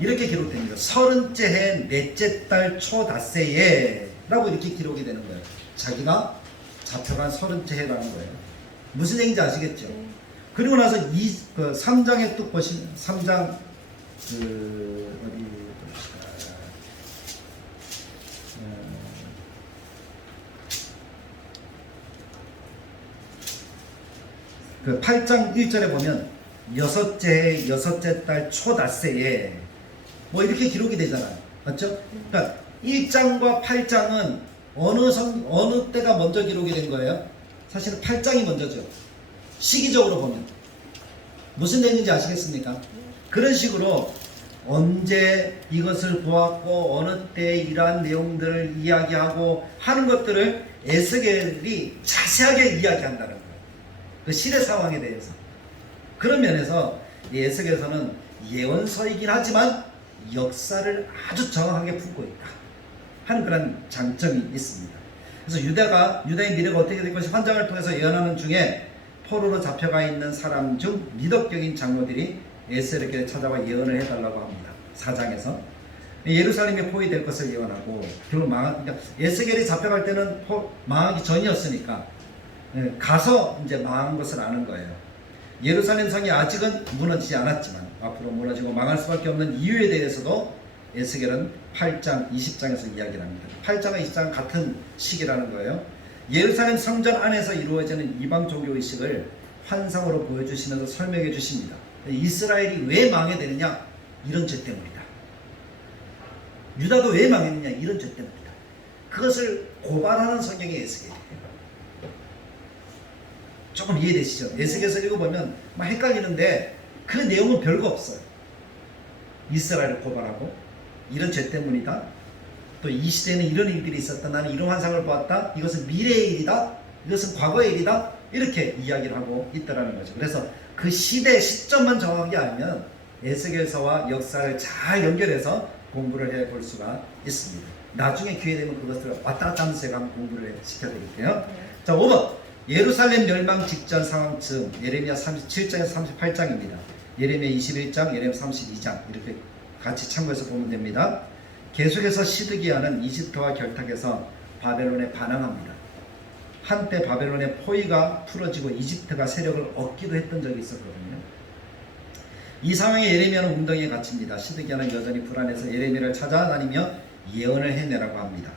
이렇게 기록됩니다. 30째 해 넷째 달 초닷새에 라고 이렇게 기록이 되는 거예요. 자기가 잡혀간 30째 해라는 거예요. 무슨 얘기인지 아시겠죠? 그리고 나서 3장에 또 보시면 3장 어디 봅시다. 그 8장 1절에 보면 여섯째 달 초닷새에 뭐 이렇게 기록이 되잖아요. 맞죠? 그러니까 1장과 8장은 어느 때가 먼저 기록이 된 거예요? 사실은 8장이 먼저죠. 시기적으로 보면. 무슨 얘기인지 아시겠습니까? 그런 식으로 언제 이것을 보았고 어느 때 이러한 내용들을 이야기하고 하는 것들을 에스겔이 자세하게 이야기한다는 거예요. 그 시대 상황에 대해서. 그런 면에서 이 에스겔서는 예언서이긴 하지만 역사를 아주 정확하게 품고 있다 하는 그런 장점이 있습니다. 그래서 유다의 미래가 어떻게 될 것이 환상을 통해서 예언하는 중에 포로로 잡혀가 있는 사람 중 미덕적인 장로들이 에스겔에게 찾아와 예언을 해달라고 합니다. 4장에서 예루살렘이 포위될 것을 예언하고 결국 그러니까 에스겔이 잡혀갈 때는 망하기 전이었으니까 가서 이제 망한 것을 아는 거예요. 예루살렘 성이 아직은 무너지지 않았지만 앞으로 무너지고 망할 수밖에 없는 이유에 대해서도 에스겔은 8장, 20장에서 이야기를 합니다. 8장과 20장은 같은 시기라는 거예요. 예루살렘 성전 안에서 이루어지는 이방 종교의식을 환상으로 보여주시면서 설명해 주십니다. 이스라엘이 왜 망해되느냐? 이런 죄 때문이다. 유다도 왜 망했느냐? 이런 죄 때문이다. 그것을 고발하는 성경이 에스겔이에요. 조금 이해되시죠? 에스겔서 읽어보면 막 헷갈리는데 그 내용은 별거 없어요. 이스라엘을 고발하고 이런 죄 때문이다. 또 이 시대에는 이런 일들이 있었다. 나는 이런 환상을 보았다. 이것은 미래의 일이다. 이것은 과거의 일이다. 이렇게 이야기를 하고 있다는 거죠. 그래서 그 시대 시점만 정확하게 알면 에스겔서와 역사를 잘 연결해서 공부를 해볼 수가 있습니다. 나중에 기회 되면 그것을 왔다 갔다 하면서 제가 한번 공부를 시켜드릴게요. 자, 5번. 예루살렘 멸망 직전 상황쯤 예레미야 37장에서 38장입니다. 예레미야 21장, 예레미야 32장 이렇게 같이 참고해서 보면 됩니다. 계속해서 시드기야는 이집트와 결탁해서 바벨론에 반항합니다. 한때 바벨론의 포위가 풀어지고 이집트가 세력을 얻기도 했던 적이 있었거든요. 이 상황에 예레미야는 웅덩이에 갇힙니다. 시드기야는 여전히 불안해서 예레미야를 찾아다니며 예언을 해내라고 합니다.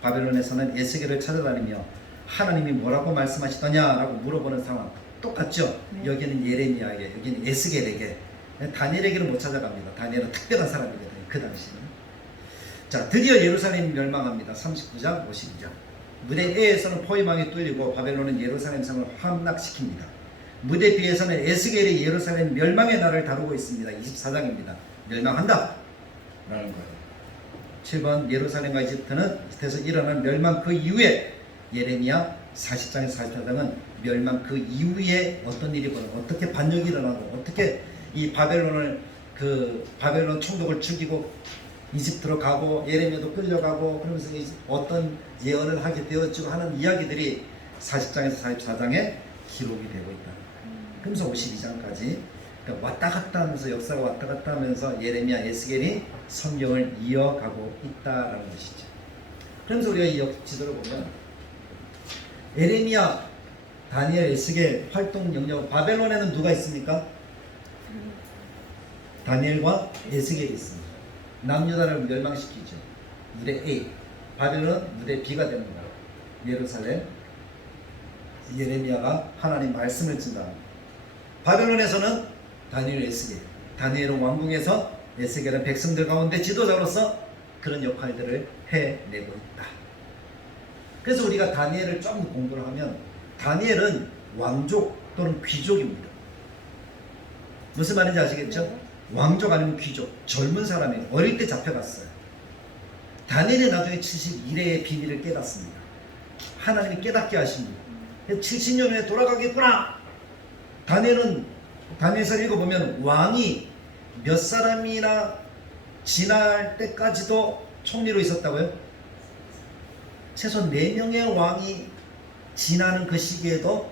바벨론에서는 에스겔을 찾아다니며 하나님이 뭐라고 말씀하시더냐라고 물어보는 상황 똑같죠? 여기는 예레미야에게, 여기는 에스겔에게, 다니엘에게는 못 찾아갑니다. 다니엘은 특별한 사람이거든요. 그 당시는. 자, 드디어 예루살렘이 멸망합니다. 39장 52장. 무대 A에서는 포위망이 뚫리고 바벨론은 예루살렘 성을 함락시킵니다. 무대 B에서는 에스겔이 예루살렘 멸망의 날을 다루고 있습니다. 24장입니다. 멸망한다 라는 거예요. 7번 예루살렘과 이집트에서 일어난 멸망 그 이후에 예레미야 40장에서 44장은 멸망 그 이후에 어떤 일이 벌어지고 어떻게 반역이 일어나고 어떻게 이 바벨론 총독을 죽이고 이집트로 가고 예레미야도 끌려가고 그러면서 어떤 예언을 하게 되었지고 하는 이야기들이 40장에서 44장에 기록이 되고 있다. 그러면서 52장까지 그러니까 왔다 갔다 하면서 역사가 왔다 갔다 하면서 예레미야, 에스겔이 성경을 이어가고 있다라는 것이죠. 그러면서 우리가 이 지도를 보면 예레미야, 다니엘, 에스겔 활동 영역 바벨론에는 누가 있습니까? 다니엘과 에스겔이 있습니다. 남유다를 멸망시키죠. 무대 A. 바벨론 무대 B가 되는 거예요. 예루살렘 예레미야가 하나님 말씀을 전달합니다. 바벨론에서는 다니엘 에스겔, 다니엘은 왕궁에서 에스겔은 백성들 가운데 지도자로서 그런 역할들을 해내고 있다. 그래서 우리가 다니엘을 좀 공부를 하면 다니엘은 왕족 또는 귀족입니다. 무슨 말인지 아시겠죠? 왕족 아니면 귀족, 젊은 사람이 어릴 때 잡혀갔어요. 다니엘이 나중에 71회의 비밀을 깨닫습니다. 하나님이 깨닫게 하십니다. 70년 후에 돌아가겠구나. 다니엘서 읽어보면 왕이 몇 사람이나 지날 때까지도 총리로 있었다고요? 최소 4명의 왕이 지나는 그 시기에도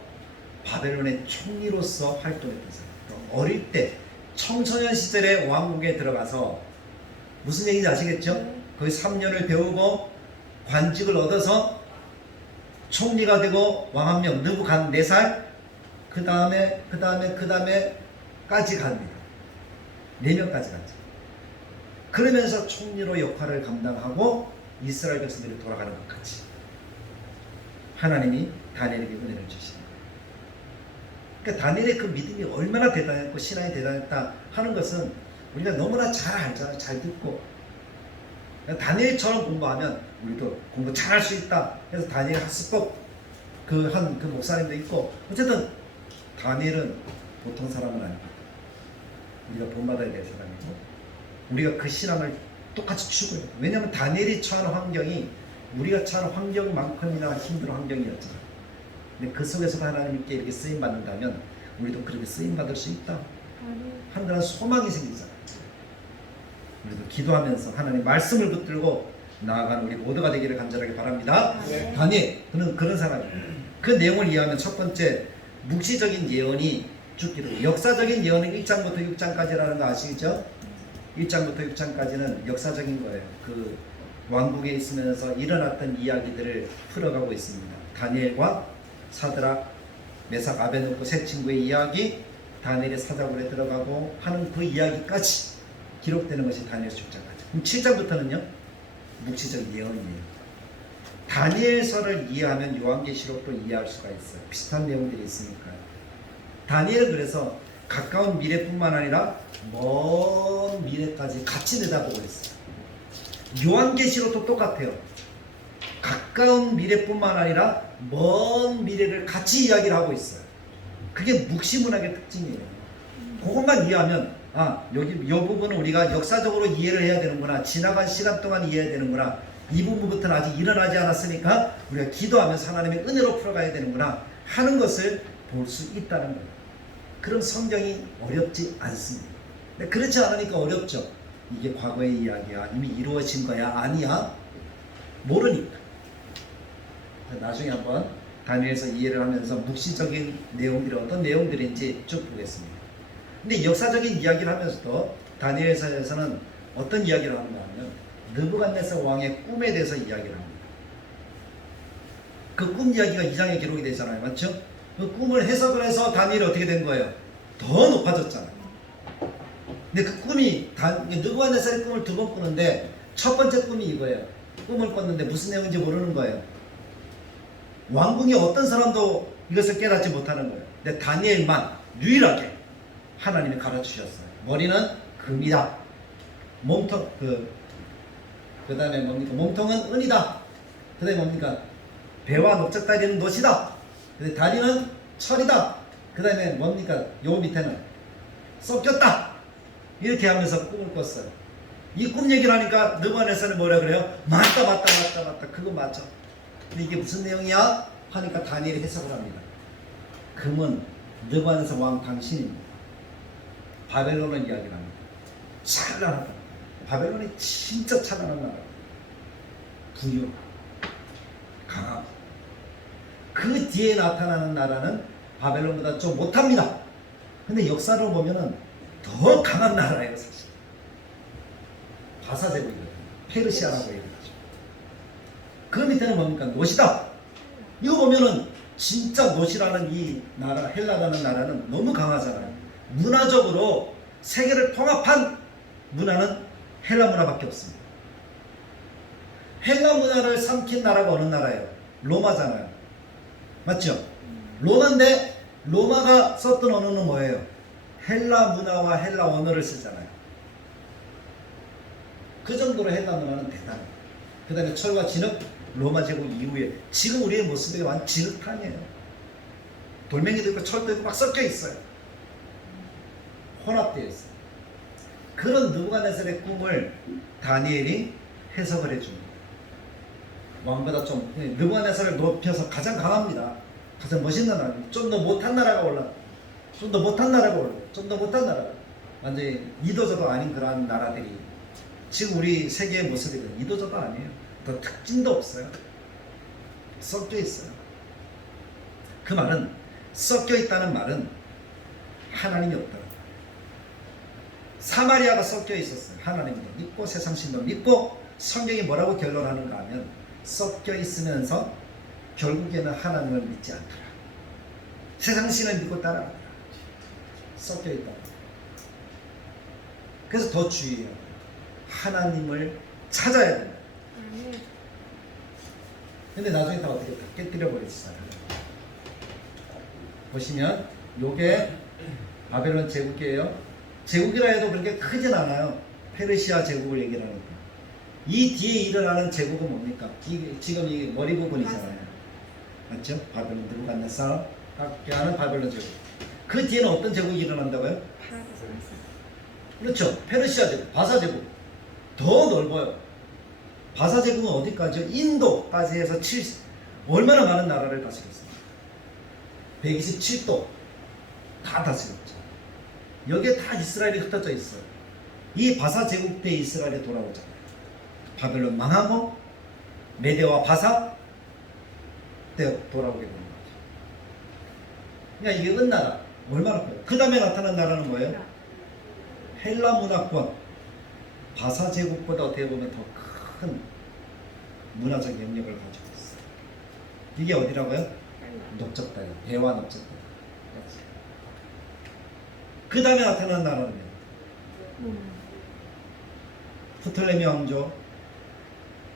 바벨론의 총리로서 활동했던 사람. 어릴 때 청소년 시절에 왕국에 들어가서 무슨 얘기인지 아시겠죠? 거기 3년을 배우고 관직을 얻어서 총리가 되고 왕 한 명, 느부갓네살, 그 다음에까지 갑니다. 4명까지 갔죠. 그러면서 총리로 역할을 감당하고 이스라엘 백성들이 돌아가는 것 같이 하나님이 다니엘에게 은혜를 주십니다. 그러니까 다니엘의 그 믿음이 얼마나 대단했고 신앙이 대단했다 하는 것은 우리가 너무나 잘 알잖아요. 잘 듣고 다니엘처럼 공부하면 우리도 공부 잘할 수 있다. 그래서 다니엘 학습법 그 목사님도 있고 어쨌든 다니엘은 보통 사람은 아닙니다. 우리가 본받아야 될 사람이고 우리가 그 신앙을 똑같이 추구해요. 왜냐하면 다니엘이 처한 환경이 우리가 처한 환경만큼이나 힘든 환경이었잖아요. 근데 그 속에서 하나님께 이렇게 쓰임 받는다면 우리도 그렇게 쓰임 받을 수 있다 하는 그런 소망이 생기잖아요. 우리도 기도하면서 하나님 말씀을 붙들고 나아가는 우리 모두가 되기를 간절하게 바랍니다. 네. 다니엘 그는 그런 사람이에요. 그 내용을 이해하면 첫 번째 묵시적인 예언이 죽기로 역사적인 예언은 1장부터 6장까지라는 거 아시겠죠? 1장부터 6장까지는 역사적인 거예요. 그 왕국에 있으면서 일어났던 이야기들을 풀어가고 있습니다. 다니엘과 사드락, 메삭, 아베노고 세 친구의 이야기, 다니엘의 사자굴에 들어가고 하는 그 이야기까지 기록되는 것이 다니엘서 6장까지. 그럼 7장부터는요? 묵시적인 예언이에요. 다니엘서를 이해하면 요한계시록도 이해할 수가 있어요. 비슷한 내용들이 있으니까요. 다니엘은 그래서 가까운 미래뿐만 아니라 먼 미래까지 같이 내다보고 있어요. 요한계시록도 똑같아요. 가까운 미래뿐만 아니라 먼 미래를 같이 이야기를 하고 있어요. 그게 묵시문학의 특징이에요. 그것만 이해하면 여기 이 부분은 우리가 역사적으로 이해를 해야 되는구나. 지나간 시간 동안 이해해야 되는구나. 이 부분부터는 아직 일어나지 않았으니까 우리가 기도하면서 하나님의 은혜로 풀어가야 되는구나 하는 것을 볼 수 있다는 거예요. 그럼 성경이 어렵지 않습니다. 근데 그렇지 않으니까 어렵죠. 이게 과거의 이야기야, 이미 이루어진 거야, 아니야, 모르니까. 나중에 한번 다니엘서 이해를 하면서 묵시적인 내용들이 어떤 내용들인지 쭉 보겠습니다. 근데 역사적인 이야기를 하면서도 다니엘서에서는 어떤 이야기를 하는가 하면 느부갓네살 왕의 꿈에 대해서 이야기를 합니다. 그 꿈 이야기가 2장에 기록이 되잖아요. 맞죠? 그 꿈을 해석을 해서 다니엘이 어떻게 된 거예요? 더 높아졌잖아요. 근데 그 꿈이 느부갓네살의 꿈을 2번 꾸는데 첫 번째 꿈이 이거예요. 꿈을 꿨는데 무슨 내용인지 모르는 거예요. 왕궁의 어떤 사람도 이것을 깨닫지 못하는 거예요. 근데 다니엘만 유일하게 하나님이 가르치셨어요. 머리는 금이다. 몸통 그 다음에 뭡니까? 몸통은 은이다. 그 다음에 뭡니까? 배와 넓적다리는 놋이다. 근데 다리는 철이다. 그 다음에 뭡니까? 요 밑에는 썩겼다. 이렇게 하면서 꿈을 꿨어요. 이 꿈 얘기를 하니까 느부갓네살은 뭐라 그래요? 맞다. 그거 맞아. 근데 이게 무슨 내용이야? 하니까 다니엘이 해석을 합니다. 금은 느부갓네살 왕 당신입니다. 바벨론을 이야기를 합니다. 찬란하다. 바벨론이 진짜 찬란한 나라. 부유, 강하고. 그 뒤에 나타나는 나라는 바벨론보다 좀 못합니다. 근데 역사를 보면은 더 강한 나라예요, 사실. 바사제국이거든요. 페르시아라고 얘기하죠. 그 밑에는 뭡니까? 놋이다. 이거 보면은 진짜 놋이라는 이 나라, 헬라라는 나라는 너무 강하잖아요. 문화적으로 세계를 통합한 문화는 헬라 문화밖에 없습니다. 헬라 문화를 삼킨 나라가 어느 나라예요? 로마잖아요. 맞죠? 로마인데 로마가 썼던 언어는 뭐예요? 헬라 문화와 헬라 언어를 쓰잖아요. 그 정도로 헬라 문화는 대단해요. 그 다음에 철과 진흙, 로마 제국 이후에 지금 우리의 모습이 완전 진흙탕이에요. 돌멩이도 있고 철도 있고 막 섞여 있어요. 혼합되어 있어요. 그런 느부갓네살의 꿈을 다니엘이 해석을 해줍니다. 왕보다 좀 느부갓네살을 높여서 가장 강합니다. 가장 멋있는 나라, 좀 더 못한 나라가 올라, 좀 더 못한 나라가 올라, 좀 더 못한 나라, 완전히 이도저도 아닌 그러한 나라들이 지금 우리 세계의 모습이 이도저도 아니에요. 더 특징도 없어요. 섞여 있어요. 그 말은 섞여 있다는 말은 하나님이 없다. 사마리아가 섞여 있었어요. 하나님도 믿고 세상 신도 믿고 성경이 뭐라고 결론하는가 하면 섞여 있으면서 결국에는 하나님을 믿지 않더라. 세상 신을 믿고 따라가더라. 섞여 있다. 그래서 더 주의해요. 하나님을 찾아야 된다. 근데 나중에 다 어떻게 다 깨뜨려 버리시잖아요. 보시면 요게 바벨론 제국이에요. 제국이라 해도 그렇게 크진 않아요. 페르시아 제국을 얘기를 하니까. 이 뒤에 일어나는 제국은 뭡니까? 지금 이 머리 부분이잖아요. 맞죠? 바벨론 느부갓네살 함께하는 바벨론 제국. 그 뒤에는 어떤 제국이 일어난다고요? 그렇죠. 페르시아 제국, 바사 제국. 더 넓어요. 바사 제국은 어디까지요? 인도까지 해서 얼마나 많은 나라를 다스렸어요. 127도 다 다스렸죠. 여기에 다 이스라엘이 흩어져 있어요. 이 바사 제국 때 이스라엘이 돌아오잖아요. 바벨론 망하고 메대와 바사 때 돌아오게 되는 거죠. 그러니까 이게 은나라 얼마나 커요. 그 다음에 나타난 나라는 뭐예요? 헬라 문화권. 바사 제국보다 어떻게 보면 더 큰 문화적 영역을 가지고 있어요. 이게 어디라고요? 넓적다리, 대화 넓적다리. 그 다음에 나타난 나라는요. 프톨레미 왕조,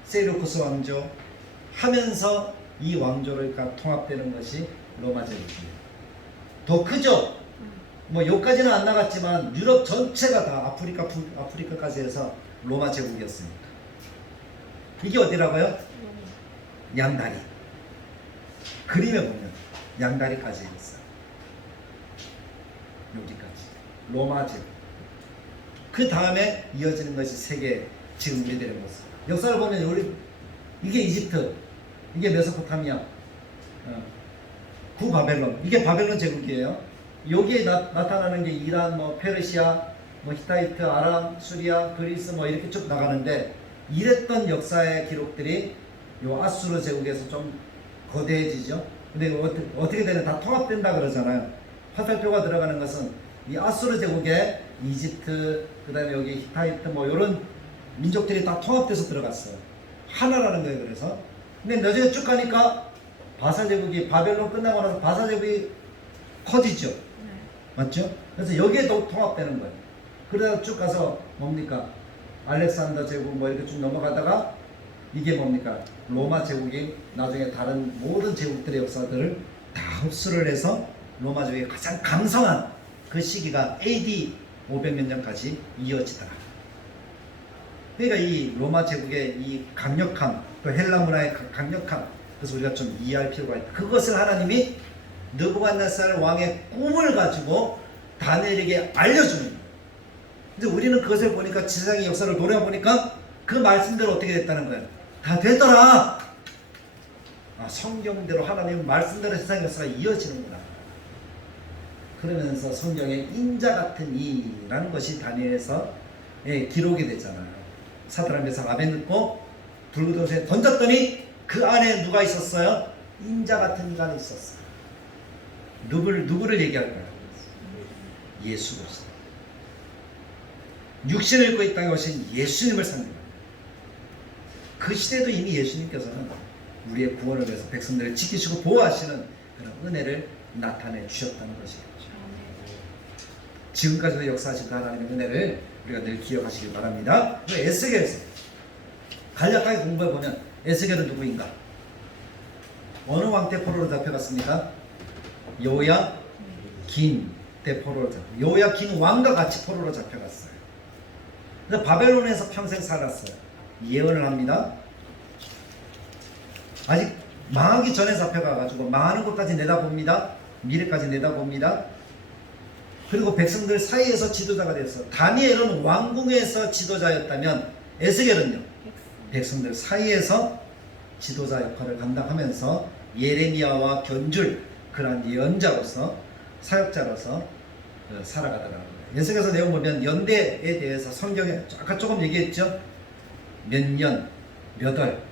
세르쿠스 왕조 하면서 이 왕조를 통합되는 것이 로마 제국이에요. 더 크죠? 뭐 여기까지는 안 나갔지만 유럽 전체가 다 아프리카까지 해서 로마 제국이었으니까. 이게 어디라고요? 양다리. 그림에 보면 양다리까지 있어요. 여기까지. 로마 제국. 그 다음에 이어지는 것이 세계 지금 우리들의 모습. 역사를 보면 이게 이집트, 이게 메소포타미아, 구바벨론. 이게 바벨론 제국이에요. 여기에 나타나는 게 이란, 뭐 페르시아, 뭐 히타이트, 아람, 수리아, 그리스 뭐 이렇게 쭉 나가는데 이랬던 역사의 기록들이 요 아수르 제국에서 좀 거대해지죠. 근데 어떻게 되냐, 다 통합된다 그러잖아요. 화살표가 들어가는 것은 이 아수르 제국에 이집트, 그 다음에 여기 히타이트 뭐 이런 민족들이 다 통합돼서 들어갔어요. 하나라는 거예요. 그래서 근데 나중에 쭉 가니까 바사 제국이 바벨론 끝나고 나서 바사 제국이 커지죠. 맞죠? 그래서 여기에 또 통합되는 거예요. 그러다 쭉 가서 뭡니까? 알렉산더 제국 뭐 이렇게 쭉 넘어가다가 이게 뭡니까? 로마 제국이 나중에 다른 모든 제국들의 역사들을 다 흡수를 해서 로마 제국이 가장 강성한 그 시기가 AD 500몇 년까지 이어지더라. 그러니까 이 로마 제국의 이 강력함, 또 헬라 문화의 강력함, 그래서 우리가 좀 이해할 필요가 있다. 그것을 하나님이 느부갓네살 왕의 꿈을 가지고 다니엘에게 알려주는 거예요. 근데 우리는 그것을 보니까 세상의 역사를 돌아보니까 그 말씀대로 어떻게 됐다는 거예요. 다 됐더라. 성경대로 하나님 말씀대로 세상의 역사가 이어지는구나. 그러면서 성경의 인자 같은 이라는 것이 다니엘에서 기록이 됐잖아요. 사드락 메삭 아벤느고 불구덩이에 던졌더니 그 안에 누가 있었어요? 인자 같은 이가 있었어요. 누구를 얘기할까요? 예수 그리스도. 육신을 입고 이 땅에 오신 예수님을 상징합니다. 그 시대도 이미 예수님께서는 우리의 구원을 위해서 백성들을 지키시고 보호하시는 그런 은혜를 나타내 주셨다는 것이겠죠. 지금까지도 역사하신 그 하나님의 은혜를 우리가 늘 기억하시길 바랍니다. 에스겔에서 간략하게 공부해보면 에스겔은 누구인가? 어느 왕 때 포로로 잡혀갔습니까? 요야긴 때 포로로 요야긴 왕과 같이 포로로 잡혀갔어요. 그래서 바벨론에서 평생 살았어요. 예언을 합니다. 아직 망하기 전에 잡혀가가지고 망하는 것까지 내다봅니다. 미래까지 내다봅니다. 그리고 백성들 사이에서 지도자가 됐어. 다니엘은 왕궁에서 지도자였다면 에스겔은요, 백성들 사이에서 지도자 역할을 감당하면서 예레미야와 견줄 그러한 예언자로서 사역자로서 살아가더라는 거예요. 예수께서 내용 보면 연대에 대해서 성경에 아까 조금 얘기했죠. 몇 년, 몇 월,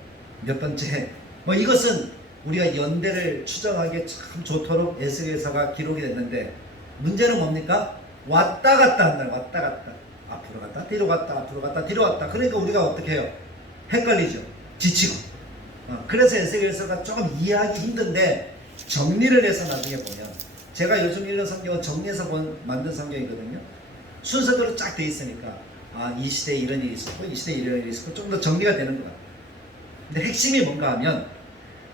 몇 번째 해. 뭐 이것은 우리가 연대를 추정하기에 참 좋도록 에스겔서가 기록이 됐는데 문제는 뭡니까? 왔다 갔다 한다. 왔다 갔다. 앞으로 갔다 뒤로 갔다 앞으로 갔다 뒤로 갔다. 그러니까 우리가 어떻게 해요? 헷갈리죠. 지치고. 그래서 에스겔서가 조금 이해하기 힘든데 정리를 해서 나중에 보면 제가 요즘 읽는 성경은 정리해서 만든 성경이거든요. 순서대로 쫙 돼 있으니까 이 시대에 이런 일이 있었고 이 시대에 이런 일이 있었고 좀 더 정리가 되는 것 같아요. 근데 핵심이 뭔가 하면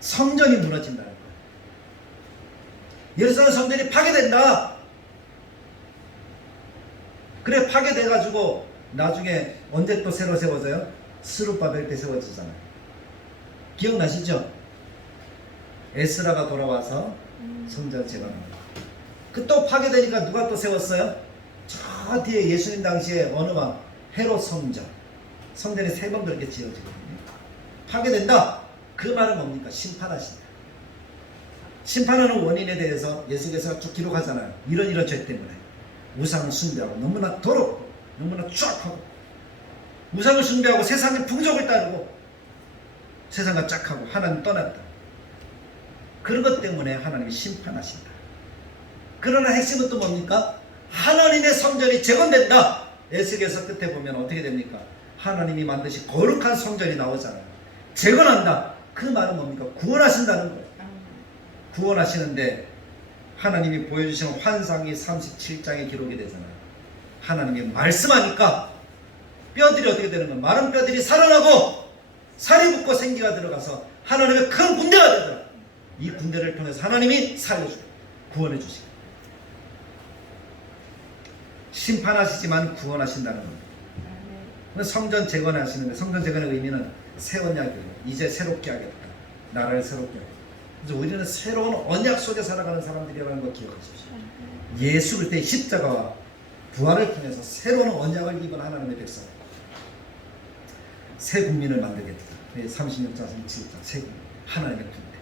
성전이 무너진다는 거예요. 예루살렘 성전이 파괴된다. 그래 파괴돼가지고 나중에 언제 또 새로 세워져요? 스룹바벨 때 세워지잖아요. 기억나시죠? 에스라가 돌아와서 성전 재건합니다. 그 또 파괴되니까 누가 또 세웠어요? 저 뒤에 예수님 당시에 어느 왕? 헤롯 성전. 성전이 3번 그렇게 지어지거든요. 파괴된다. 그 말은 뭡니까? 심판하신다. 심판하는 원인에 대해서 예수께서 쭉 기록하잖아요. 이런 죄 때문에 우상을 숭배하고 너무나 더럽고 너무나 추악하고 우상을 숭배하고 세상의 풍속을 따르고 세상과 짝하고 하나님 떠났다. 그런 것 때문에 하나님이 심판하신다. 그러나 핵심은 또 뭡니까? 하나님의 성전이 재건된다. 에스겔서 끝에 보면 어떻게 됩니까? 하나님이 만드신 거룩한 성전이 나오잖아요. 재건한다. 그 말은 뭡니까? 구원하신다는 거예요. 구원하시는데 하나님이 보여주시는 환상이 37장에 기록이 되잖아요. 하나님이 말씀하니까 뼈들이 어떻게 되는 거예요? 마른 뼈들이 살아나고 살이 붙고 생기가 들어가서 하나님의 큰 군대가 되더라. 이 군대를 통해서 하나님이 살려주고 구원해 주시고 심판하시지만 구원하신다는 겁니다. 성전 재건하시는데 성전 재건의 의미는 새 언약이에요. 이제 새롭게 하겠다. 나라를 새롭게 하겠다. 그래서 우리는 새로운 언약 속에 살아가는 사람들이라는 걸 기억하십시오. 예수 그리스도의 십자가와 부활을 통해서 새로운 언약을 입은 하나님의 백성, 새 국민을 만들겠다. 36장, 37장 새 국민, 하나님의 군대.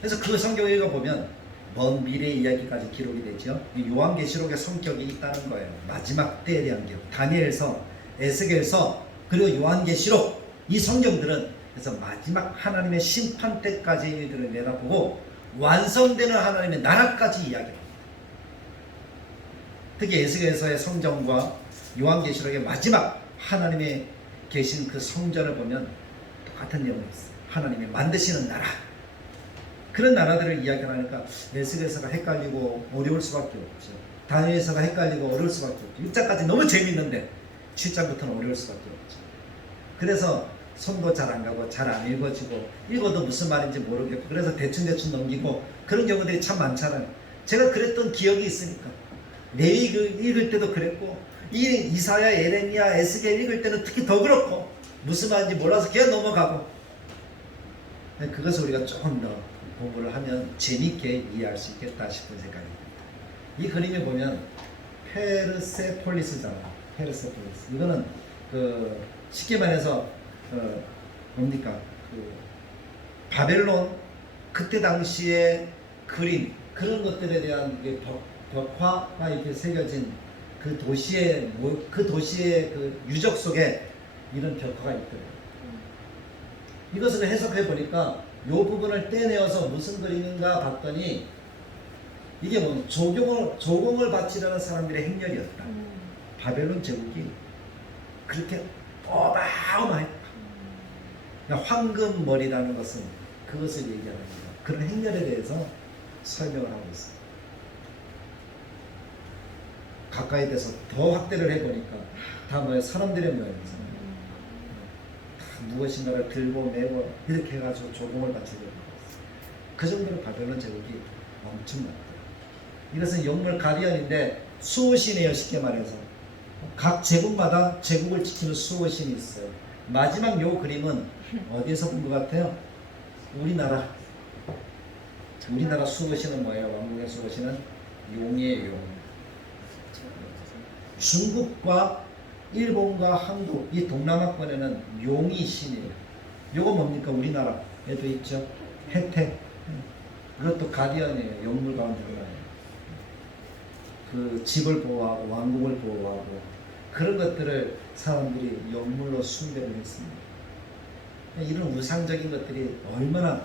그래서 그 성경을 읽어보면 먼 미래의 이야기까지 기록이 되죠. 요한계시록의 성격이 있다는 거예요. 마지막 때에 대한 기록. 다니엘서, 에스겔서, 그리고 요한계시록, 이 성경들은 그래서 마지막 하나님의 심판 때까지 일들을 내다보고 완성되는 하나님의 나라까지 이야기합니다. 특히 에스겔서의 성전과 요한계시록의 마지막 하나님의 계신 그 성전을 보면 똑같은 내용이 있어요. 하나님이 만드시는 나라. 그런 나라들을 이야기하니까 에스겔서가 헷갈리고 어려울 수밖에 없죠. 다니엘서가 헷갈리고 어려울 수밖에 없죠. 6장까지 너무 재밌는데 7장부터는 어려울 수밖에 없죠. 그래서 손도 잘 안 가고 잘 안 읽어지고 읽어도 무슨 말인지 모르겠고 그래서 대충 넘기고 그런 경우들이 참 많잖아요. 제가 그랬던 기억이 있으니까 레위 읽을 때도 그랬고 이사야, 예레미야, 에스겔 읽을 때는 특히 더 그렇고 무슨 말인지 몰라서 그냥 넘어가고 그것을 우리가 조금 더 공부를 하면 재밌게 이해할 수 있겠다 싶은 생각이 듭니다. 이 그림에 보면 페르세폴리스잖아요. 페르세폴리스. 이거는 쉽게 말해서 뭡니까? 바벨론 그때 당시의 그림 그런 것들에 대한 벽화가 이렇게 새겨진 그 도시의 그 유적 속에 이런 벽화가 있더라고요. 이것을 해석해 보니까 이 부분을 떼내어서 무슨 그림인가 봤더니 이게 뭐 조공을 바치려는 사람들의 행렬이었다. 바벨론 제국이 그렇게 어마어마했다. 그러니까 황금머리라는 것은 그것을 얘기하는 겁니다. 그런 행렬에 대해서 설명을 하고 있습니다. 가까이 돼서 더 확대를 해보니까 다 뭐예요? 사람들의 모양이잖아요. 다 무엇인가를 들고 메고 이렇게 해가지고 조공을 바치게 됩니다. 그 정도로 바벨론 제국이 엄청납니다. 이것은 영물 가디언인데 수호신이에요. 쉽게 말해서 각 제국마다 제국을 지키는 수호신이 있어요. 마지막 요 그림은 어디에서 본 것 같아요? 우리나라 수호신은 뭐예요? 왕국의 수호신은 용이에요. 용. 중국과 일본과 한국 이 동남아권에는 용이 신이에요. 요거 뭡니까? 우리나라에도 있죠. 혜택. 그것도 가디언이에요. 영물 가운데 하나예요. 그 집을 보호하고 왕국을 보호하고 그런 것들을 사람들이 영물로 숭배를 했습니다. 이런 우상적인 것들이 얼마나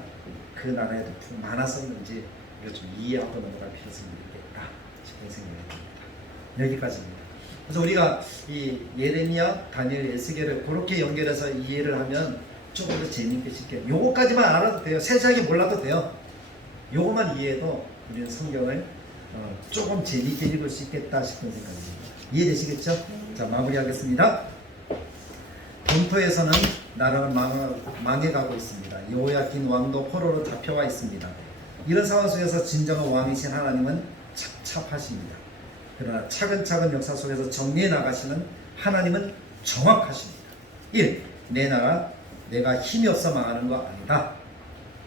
그 나라에도 많았었는지 이걸 좀 이해하고 넘어갈 필요성이 있겠다 싶은 생각이 듭니다. 여기까지입니다. 그래서 우리가 이 예레미야, 다니엘, 에스겔을 그렇게 연결해서 이해를 하면 조금 더 재미있게 쉽게 요거까지만 알아도 돼요. 세세하게 몰라도 돼요. 요거만 이해해도 우리는 성경을 조금 재미있게 읽을 수 있겠다 싶은 생각입니다. 이해되시겠죠? 자, 마무리하겠습니다. 본토에서는 나라는 망해가고 있습니다. 여호야긴 왕도 포로로 잡혀와 있습니다. 이런 상황 속에서 진정한 왕이신 하나님은 착잡하십니다. 그러나 차근차근 역사 속에서 정리해 나가시는 하나님은 정확하십니다. 1. 내 나라 내가 힘이 없어 망하는 거 아니다.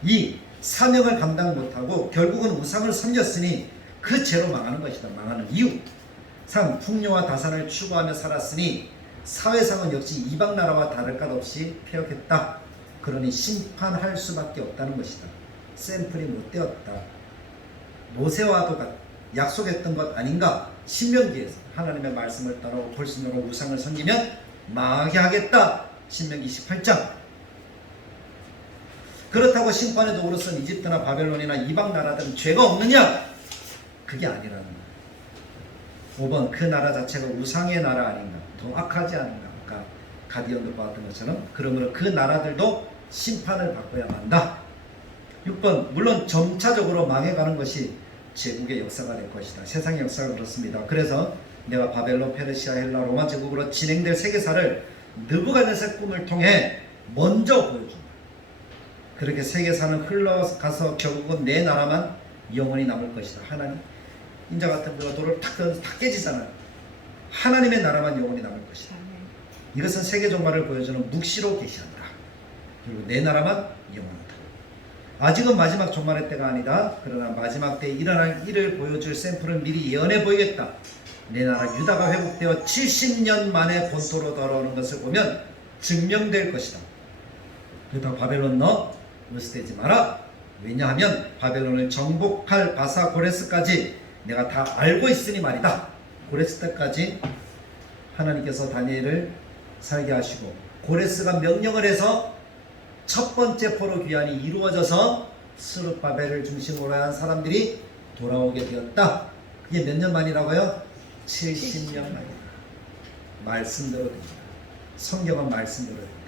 2. 사명을 감당 못하고 결국은 우상을 섬겼으니 그 죄로 망하는 것이다. 망하는 이유. 3. 풍요와 다산을 추구하며 살았으니 사회상은 역시 이방 나라와 다를 것 없이 폐역했다. 그러니 심판할 수밖에 없다는 것이다. 샘플이 못 되었다. 모세와도 약속했던 것 아닌가? 신명기에서 하나님의 말씀을 따라 불신으로 우상을 섬기면 망하게 하겠다. 신명기 18장. 그렇다고 심판의 도구로선 이집트나 바벨론이나 이방 나라들은 죄가 없느냐? 그게 아니라는 거예요. 5번 그 나라 자체가 우상의 나라 아닌가? 더 악하지 않은가? 아까 가디언도 봤던 것처럼 그러므로 그 나라들도 심판을 받고야 만다. 6번 물론 점차적으로 망해가는 것이 제국의 역사가 될 것이다. 세상의 역사가 그렇습니다. 그래서 내가 바벨론, 페르시아, 헬라, 로마 제국으로 진행될 세계사를 느부갓네살 꿈을 통해 먼저 보여준다. 그렇게 세계사는 흘러가서 결국은 내 나라만 영원히 남을 것이다. 하나님 인자 같은 거가 돌을 탁 던져 탁 깨지잖아요. 하나님의 나라만 영원히 남을 것이다. 이것은 세계 종말을 보여주는 묵시로 계시한다. 그리고 내 나라만 영원하다. 아직은 마지막 종말의 때가 아니다. 그러나 마지막 때에 일어날 일을 보여줄 샘플을 미리 예언해 보이겠다. 내 나라 유다가 회복되어 70년 만에 본토로 돌아오는 것을 보면 증명될 것이다. 그렇다고 바벨론 너 으스대지 마라. 왜냐하면 바벨론을 정복할 바사 고레스까지 내가 다 알고 있으니 말이다. 고레스 때까지 하나님께서 다니엘을 살게 하시고 고레스가 명령을 해서 첫 번째 포로 귀환이 이루어져서 스룹바벨을 중심으로 한 사람들이 돌아오게 되었다. 그게 몇 년 만이라고요? 70년 만이다. 말씀대로 됩니다. 성경은 말씀대로 됩니다.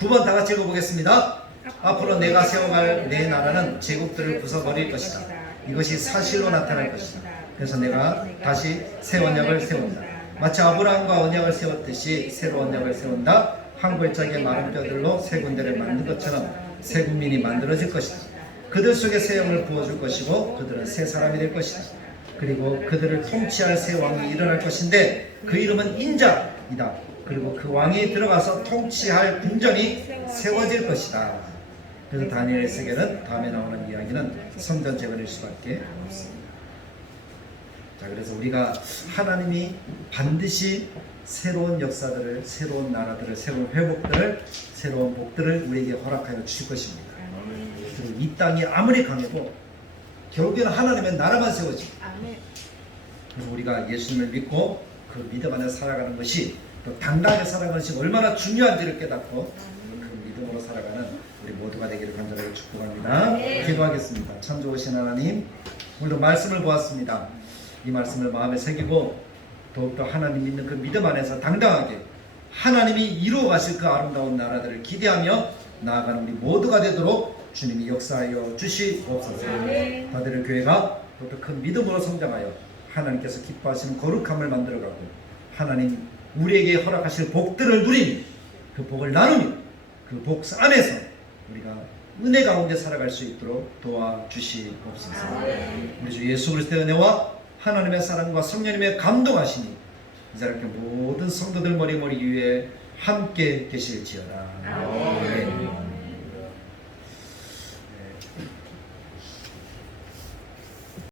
9번 다 같이 읽어보겠습니다. 앞으로 내가 세워갈 내 나라는 제국들을 부숴버릴 것이다. 이것이 사실로 나타날 것이다. 그래서 내가 다시 새 언약을 세운다. 마치 아브라함과 언약을 세웠듯이 새로운 언약을 세운다. 한 골짜기의 마른 뼈들로 새 군대를 만든 것처럼 새 국민이 만들어질 것이다. 그들 속에 새 영을 부어줄 것이고 그들은 새 사람이 될 것이다. 그리고 그들을 통치할 새 왕이 일어날 것인데 그 이름은 인자이다. 그리고 그 왕이 들어가서 통치할 궁전이 세워질 것이다. 그래서 다니엘 에스겔은 다음에 나오는 이야기는 성전 재건일 수밖에 없습니다. 자, 그래서 우리가 하나님이 반드시 새로운 역사들을, 새로운 나라들을, 새로운 회복들을, 새로운 복들을 우리에게 허락하여 주실 것입니다. 그리고 이 땅이 아무리 강해도 결국에는 하나님의 나라만 세워집니다. 그래서 우리가 예수님을 믿고 그 믿음 안에 살아가는 것이 또 당당하게 살아가는 것이 얼마나 중요한지를 깨닫고 그 믿음으로 살아가는 우리 모두가 되기를 간절하게 축복합니다. 기도하겠습니다. 참 좋으신 하나님, 오늘도 말씀을 보았습니다. 이 말씀을 마음에 새기고 더욱더 하나님 믿는 그 믿음 안에서 당당하게 하나님이 이루어 가실 그 아름다운 나라들을 기대하며 나아가는 우리 모두가 되도록 주님이 역사하여 주시옵소서. 다들 교회가 더욱더 큰 믿음으로 성장하여 하나님께서 기뻐하시는 거룩함을 만들어가고 하나님 우리에게 허락하실 복들을 누리니 그 복을 나누니 그 복 안에서 우리가 은혜 가운데 살아갈 수 있도록 도와주시옵소서. 우리 주 예수 그리스도의 은혜와 하나님의 사랑과 성령님의 감동하심이 이 사람께 모든 성도들 머리 위에 함께 계실지어다. 아멘.